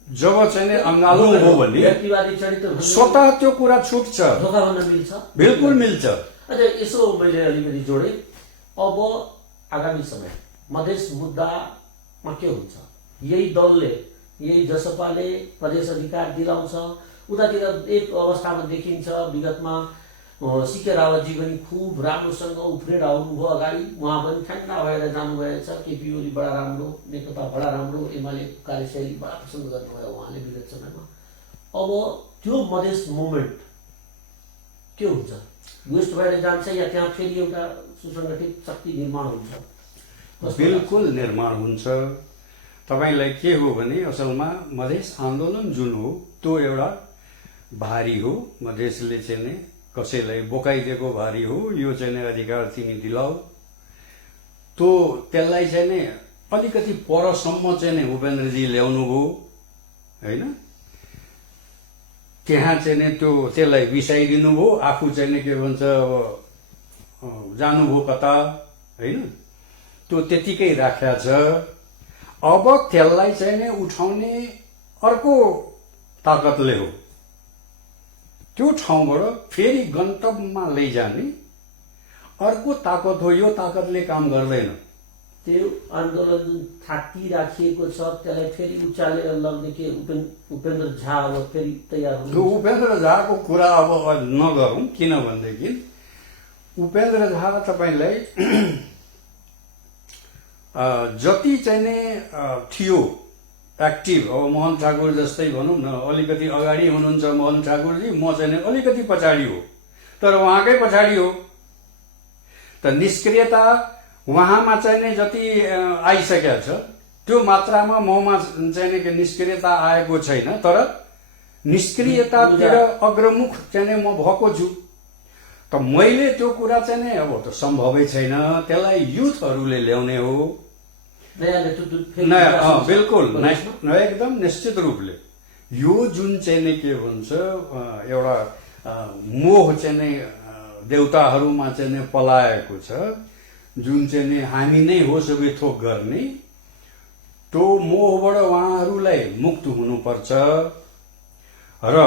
जब चाहिँ अँगालो हो भने व्यक्तिवादी चरित्र स्वतः त्यो कुरा छुट्छ। धोका भन्न मिल्छ? बिल्कुल मिल्छ। अच्छा, यसो मैले अलिकति जोडेँ। अब आगामी समय मधेस मुद्दामा के हुन्छ? यही दलले, यही जसपाले प्रदेश अधिकार दिलाउँछ। उतातिर एक अवस्थामा देखिन्छ विगतमा सीके रावतजी पनि खुब राम्रोसँग उफ्रेर आउनुभयो अगाडि। उहाँ पनि ठ्याङ्गा भएर जानुभएछ। केपी ओली बडा राम्रो, नेकपा बडा राम्रो, एमाले कार्यशैली बडा पसन्द गर्नुभयो उहाँले विगत समयमा। अब त्यो मधेस मुभमेन्ट के हुन्छ? वेस्ट भएर जान्छ या त्यहाँ फेरि एउटा सुसङ्गठित शक्ति निर्माण हुन्छ? बिल्कुल निर्माण हुन्छ। तपाईलाई के हो भने असलमा मधेस आन्दोलन जुन हो त्यो एउटा भारी हो। मधेसले चाहिँ नि कसैलाई बोकाइदिएको भारी हो, यो चाहिँ नि अधिकार तिमी दिलाऊ। त्यो त्यसलाई चाहिँ नि अलिकति परसम्म चाहिँ नि उपेन्द्रजी ल्याउनु भयो हैन। त्यहाँ चाहिँ नि त्यसलाई बिसाइदिनु भयो, आफू चाहिँ नि के भन्छ अब जानुभयो कता हैन। त्यो त्यतिकै राख्या छ। अब त्यसलाई चाहिँ नि उठाउने अर्को ताकतले हो, त्यो ठाउँबाट फेरि गन्तव्यमा लैजाने अर्को ताकत हो। यो ताकतले काम गर्दैन। त्यो आन्दोलन जुन थाकी राखिएको छ त्यसलाई फेरि उचालेर लग्ने के उपेन्द्र झा अब फेरि तयार त्यो उपेन्द्र झाको कुरा अब नगरौँ, किनभनेदेखि उपेन्द्र झा तपाईँलाई जति चाहिँ नै थियो एक्टिभ, अब मोहन ठाकुर जस्तै भनौँ न, अलिकति अगाडि हुनुहुन्छ मोहन ठाकुरजी, म चाहिँ नि अलिकति पछाडि हो, तर उहाँकै पछाडि हो। त निष्क्रियता उहाँमा चाहिँ नि जति आइसकेको छ त्यो मात्रामा ममा चाहिँ नि निष्क्रियता आएको छैन, तर निष्क्रियतातिर अग्रमुख चाहिँ नि म भएको छु। त मैले त्यो कुरा चाहिँ नि अब त सम्भवै छैन, त्यसलाई युथहरूले ल्याउने हो। नयाँ बिल्कुल एकदम निश्चित रूपले यो जुन चाहिँ नि के भन्छ एउटा मोह चाहिँ नि देउताहरूमा चाहिँ नि पलाएको छ, जुन चाहिँ नि हामी नै हो सबै थोक गर्ने, त्यो मोहबाट उहाँहरूलाई मुक्त हुनुपर्छ। र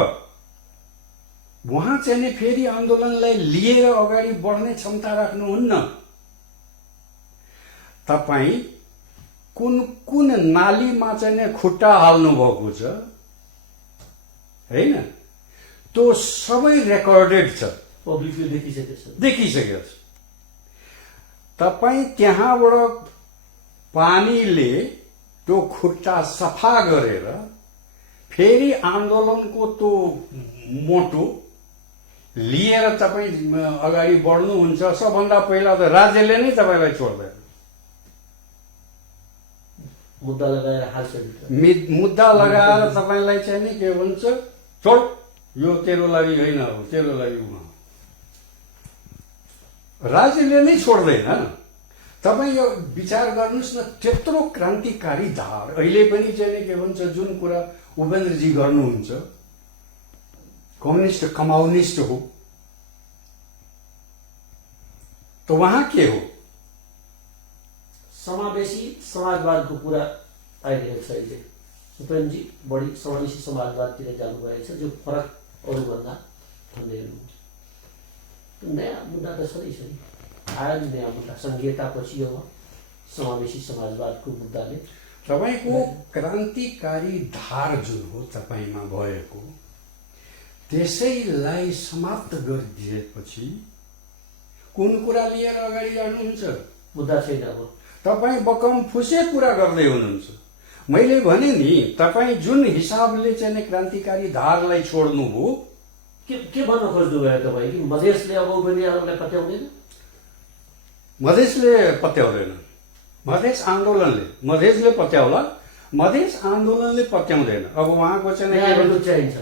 उहाँ चाहिँ नि फेरि आन्दोलनलाई लिएर अगाडि बढ्ने क्षमता राख्नुहुन्न। तपाईँ कुन कुन नालीमा चाहिँ नि खुट्टा हाल्नु भएको छ हैन, त्यो सबै रेकर्डेड छ, पब्लिकले देखिसकेको छ। तपाईँ त्यहाँबाट पानीले त्यो खुट्टा सफा गरेर फेरि आन्दोलनको त्यो मोटो लिएर तपाईँ अगाडि बढ्नुहुन्छ। सबभन्दा पहिला त राज्यले नै तपाईँलाई छोड्दैन, मुद्दा लगाएर हाल्छ, मुद्दा लगाएर तपाईँलाई चाहिँ नि के भन्छ, छोड यो तेरो लागि होइन, अब तेरो लागि उहाँ राज्यले नै छोड्दैन। तपाईँ यो विचार गर्नुहोस् न, त्यत्रो क्रान्तिकारी धार अहिले पनि चाहिँ नि के भन्छ जुन कुरा उपेन्द्रजी गर्नुहुन्छ, कम्युनिस्ट हो, त उहाँ के हो? समावेशी समाजवादको कुरा आइरहेको छ अहिले। उपेन्द्रजी बढी समावेशी समाजवादतिर जानुभएको छ, जो फरक अरूभन्दा भन्दै हुनुहुन्छ। नयाँ मुद्दा त छँदैछ नि, आयो नि नयाँ मुद्दा, संघीयतापछि अब समावेशी समाजवादको मुद्दाले तपाईँको क्रान्तिकारी धार जुन हो तपाईँमा भएको, त्यसैलाई समाप्त गरिदिएपछि कुन कुरा लिएर अगाडि जानुहुन्छ? मुद्दा छैन। अब तपाईँ बकम फुसे कुरा गर्दै हुनुहुन्छ। मैले भने नि, तपाईँ जुन हिसाबले चाहिँ नि क्रान्तिकारी धारलाई छोड्नुभयो, के भन्न खोज्नुभयो तपाईँ? कि मधेसले अब उपेन्द्रहरूलाई पत्याउँदैन? मधेसले पत्याउँदैन, मधेस आन्दोलनले, मधेसले पत्याउला, मधेस आन्दोलनले पत्याउँदैन। अब उहाँको चाहिँ चाहिन्छ,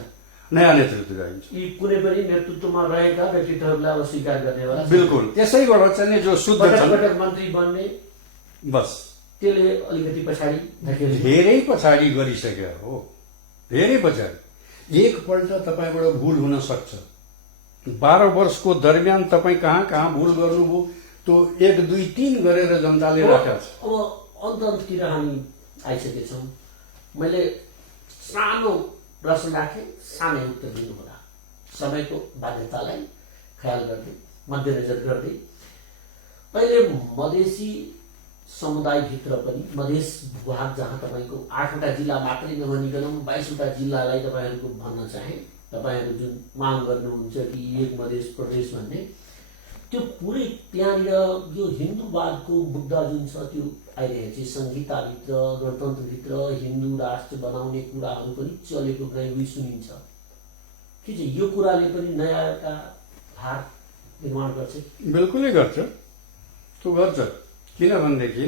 नयाँ नेतृत्व चाहिन्छ। यी कुनै पनि नेतृत्वमा रहेका व्यक्तित्वहरूलाई अब स्वीकार गर्नेवाला, बिल्कुल त्यसैबाट चाहिँ जो शुद्ध पटक मन्त्री बन्ने, बस त्यसले अलिकति पछाडि धेरै पछाडि गरिसक्यो हो, धेरै पछाडि। एकपल्ट तपाईँबाट भुल हुन सक्छ, 12 वर्षको दरमियान तपाईँ कहाँ कहाँ भुल गर्नुभयो त्यो 1 2 3 गरेर जनताले राखेको छ। अब अन्ततिर हामी आइसकेछौँ। मैले सानो प्रश्न राखेँ, सानै उत्तर दिनुहोला, समयको बाध्यतालाई ख्याल गर्दै मध्यनजर गर्दै। अहिले मधेसी समुदायभित्र पनि मधेस भूभाग जहाँ तपाईँको 8वटा जिल्ला मात्रै नभनिकन 22वटा जिल्लालाई तपाईँहरूको भन्न चाहे, तपाईँहरू जुन माग गर्नुहुन्छ कि एक मधेस प्रदेश भन्ने, त्यो पुरै त्यहाँनिर यो हिन्दूवादको मुद्दा जुन छ त्यो आइरहेको छ। संहिताभित्र, गणतन्त्रभित्र हिन्दू राष्ट्र बनाउने कुराहरू पनि चलेको गएकै सुनिन्छ। के चाहिँ यो कुराले पनि नयाँ एउटा भार निर्माण गर्छ? बिल्कुलै गर्छ, त्यो गर्छ। किनभनेदेखि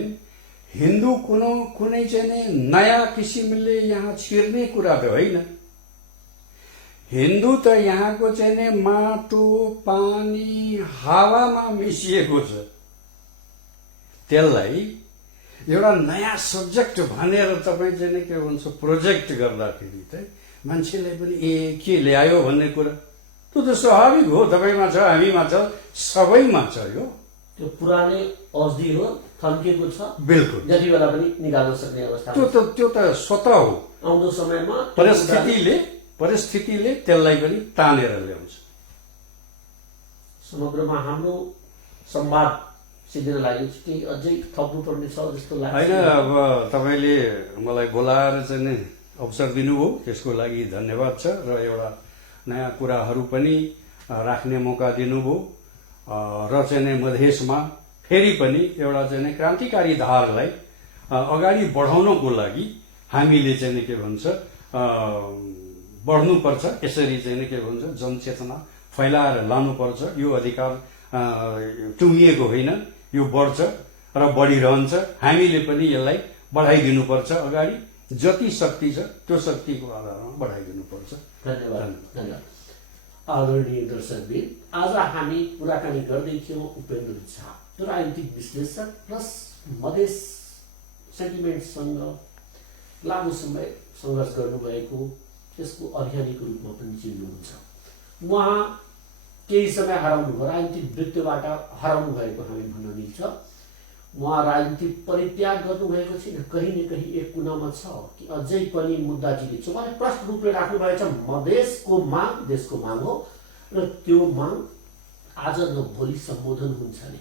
हिन्दू कुनै चाहिँ नि नयाँ किसिमले यहाँ छिर्ने कुरा त होइन। हिन्दू त यहाँको चाहिँ नि माटो पानी हावामा मिसिएको छ। त्यसलाई एउटा नयाँ सब्जेक्ट भनेर तपाईँ चाहिँ नि के भन्छ प्रोजेक्ट गर्दाखेरि चाहिँ मान्छेलाई पनि के ल्यायो भन्ने कुरा त्यो त स्वाभाविक हो। तपाईँमा छ, हामीमा छ, सबैमा छ। यो त्यो पुरानै अवधि हो, थन्किएको छ, बिल्कुल जति बेला पनि निकाल्न सक्ने अवस्था। त्यो त स्वतः हो। आउँदो समयमा परिस्थितिले त्यसलाई पनि तानेर ल्याउँछ। समग्रमा हाम्रो संवाद सिद्धिन लागि केही अझै थप्नुपर्ने छ जस्तो लाग्छ। होइन, अब तपाईँले मलाई बोलाएर चाहिँ नि अवसर दिनुभयो, त्यसको लागि धन्यवाद छ। र एउटा नयाँ कुराहरू पनि राख्ने मौका दिनुभयो र चाहिँ नि मधेसमा फेरि पनि एउटा चाहिँ नि क्रान्तिकारी धारलाई अगाडि बढाउनको लागि हामीले चाहिँ नि के भन्छ बढ्नुपर्छ। यसरी चाहिँ नि के भन्छ जनचेतना फैलाएर लानुपर्छ। यो अधिकार टुङ्गिएको होइन, यो बढ्छ र बढिरहन्छ। हामीले पनि यसलाई बढाइदिनुपर्छ। अगाडि जति शक्ति छ त्यो शक्तिको आधारमा बढाइदिनुपर्छ। धन्यवाद। धन्यवाद आदरणीय दर्शकबिन, आज हामी कुराकानी गर्दै थियौँ उपेन्द्र झा, राजनीतिक विश्लेषक प्लस मधेस सेन्टिमेन्टसँग लामो समय सङ्घर्ष गर्नुभएको, त्यसको अभियानीको रूपमा पनि चिन्नुहुन्छ। उहाँ केही समय हराउनु भयो, राजनीतिक वृत्तबाट हराउनु भएको हामी भन्न मिल्छ। उहाँ राजनीतिक परित्याग गर्नुभएको छैन, कहीँ न कहीँ एक कुनामा छ कि अझै पनि मुद्दा जिल्लिन्छ। उहाँले प्रष्ट रूपले राख्नुभएको छ मधेसको माग देशको माग हो र त्यो माग आज न भोलि सम्बोधन हुन्छ नि।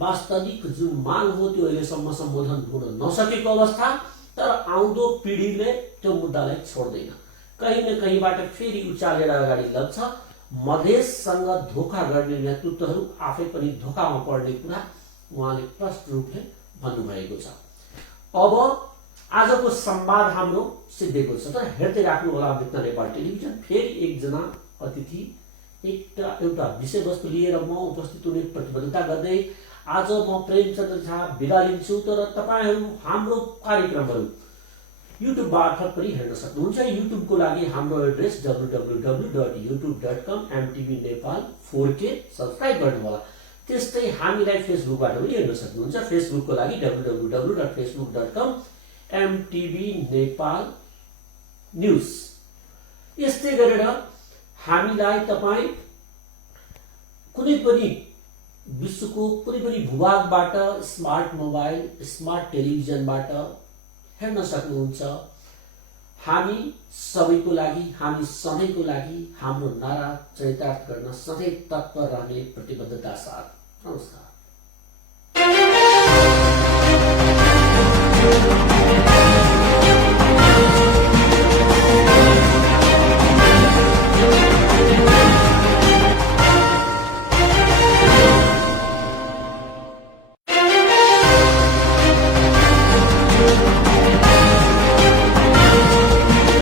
वास्तविक जुन माग हो त्यो अहिलेसम्म सम्बोधन हुन नसकेको अवस्था, तर आउँदो पिँढीले त्यो मुद्दालाई छोड्दैन, कहीँ न कहीँबाट फेरि उचालेर अगाडि लग्छ। मधेससँग धोका गर्ने नेतृत्वहरू आफै पनि धोकामा पर्ने कुरा उहाँले प्रष्ट रूपले भन्नुभएको छ। अब आजको संवाद हाम्रो सिद्धिएको छ, तर हेर्दै राख्नुहोला मित्र नेपाल टेलिभिजन। फेरि एकजना अतिथि एउटा विषयवस्तु लिएर म उपस्थित हुने प्रतिबद्धता गर्दै आज म प्रेमचन्द्र झा बिदा लिन्छु। तर तपाईँहरू हाम्रो कार्यक्रमहरू युट्युब मार्फत पनि हेर्न सक्नुहुन्छ। युट्युबको लागि हाम्रो address www.youtube.com/mtv Nepal 4K subscribe गर्नुहोला। त्यस्तै हामीलाई फेसबुकबाट पनि हेर्न सक्नुहुन्छ। फेसबुकको लागि www.facebook.com/mtv नेपाल न्युज। यस्तै गरेर हामीलाई तपाईँ कुनै पनि विश्वको कुनै पनि भूभागबाट स्मार्ट मोबाइल, स्मार्ट टेलिभिजनबाट हेर्न सक्नुहुन्छ। हामी सबैको लागि, हामी सधैँको लागि हाम्रो नारा चरितार्थ गर्न सधैँ तत्पर रहने प्रतिबद्धता साथ। नमस्कार।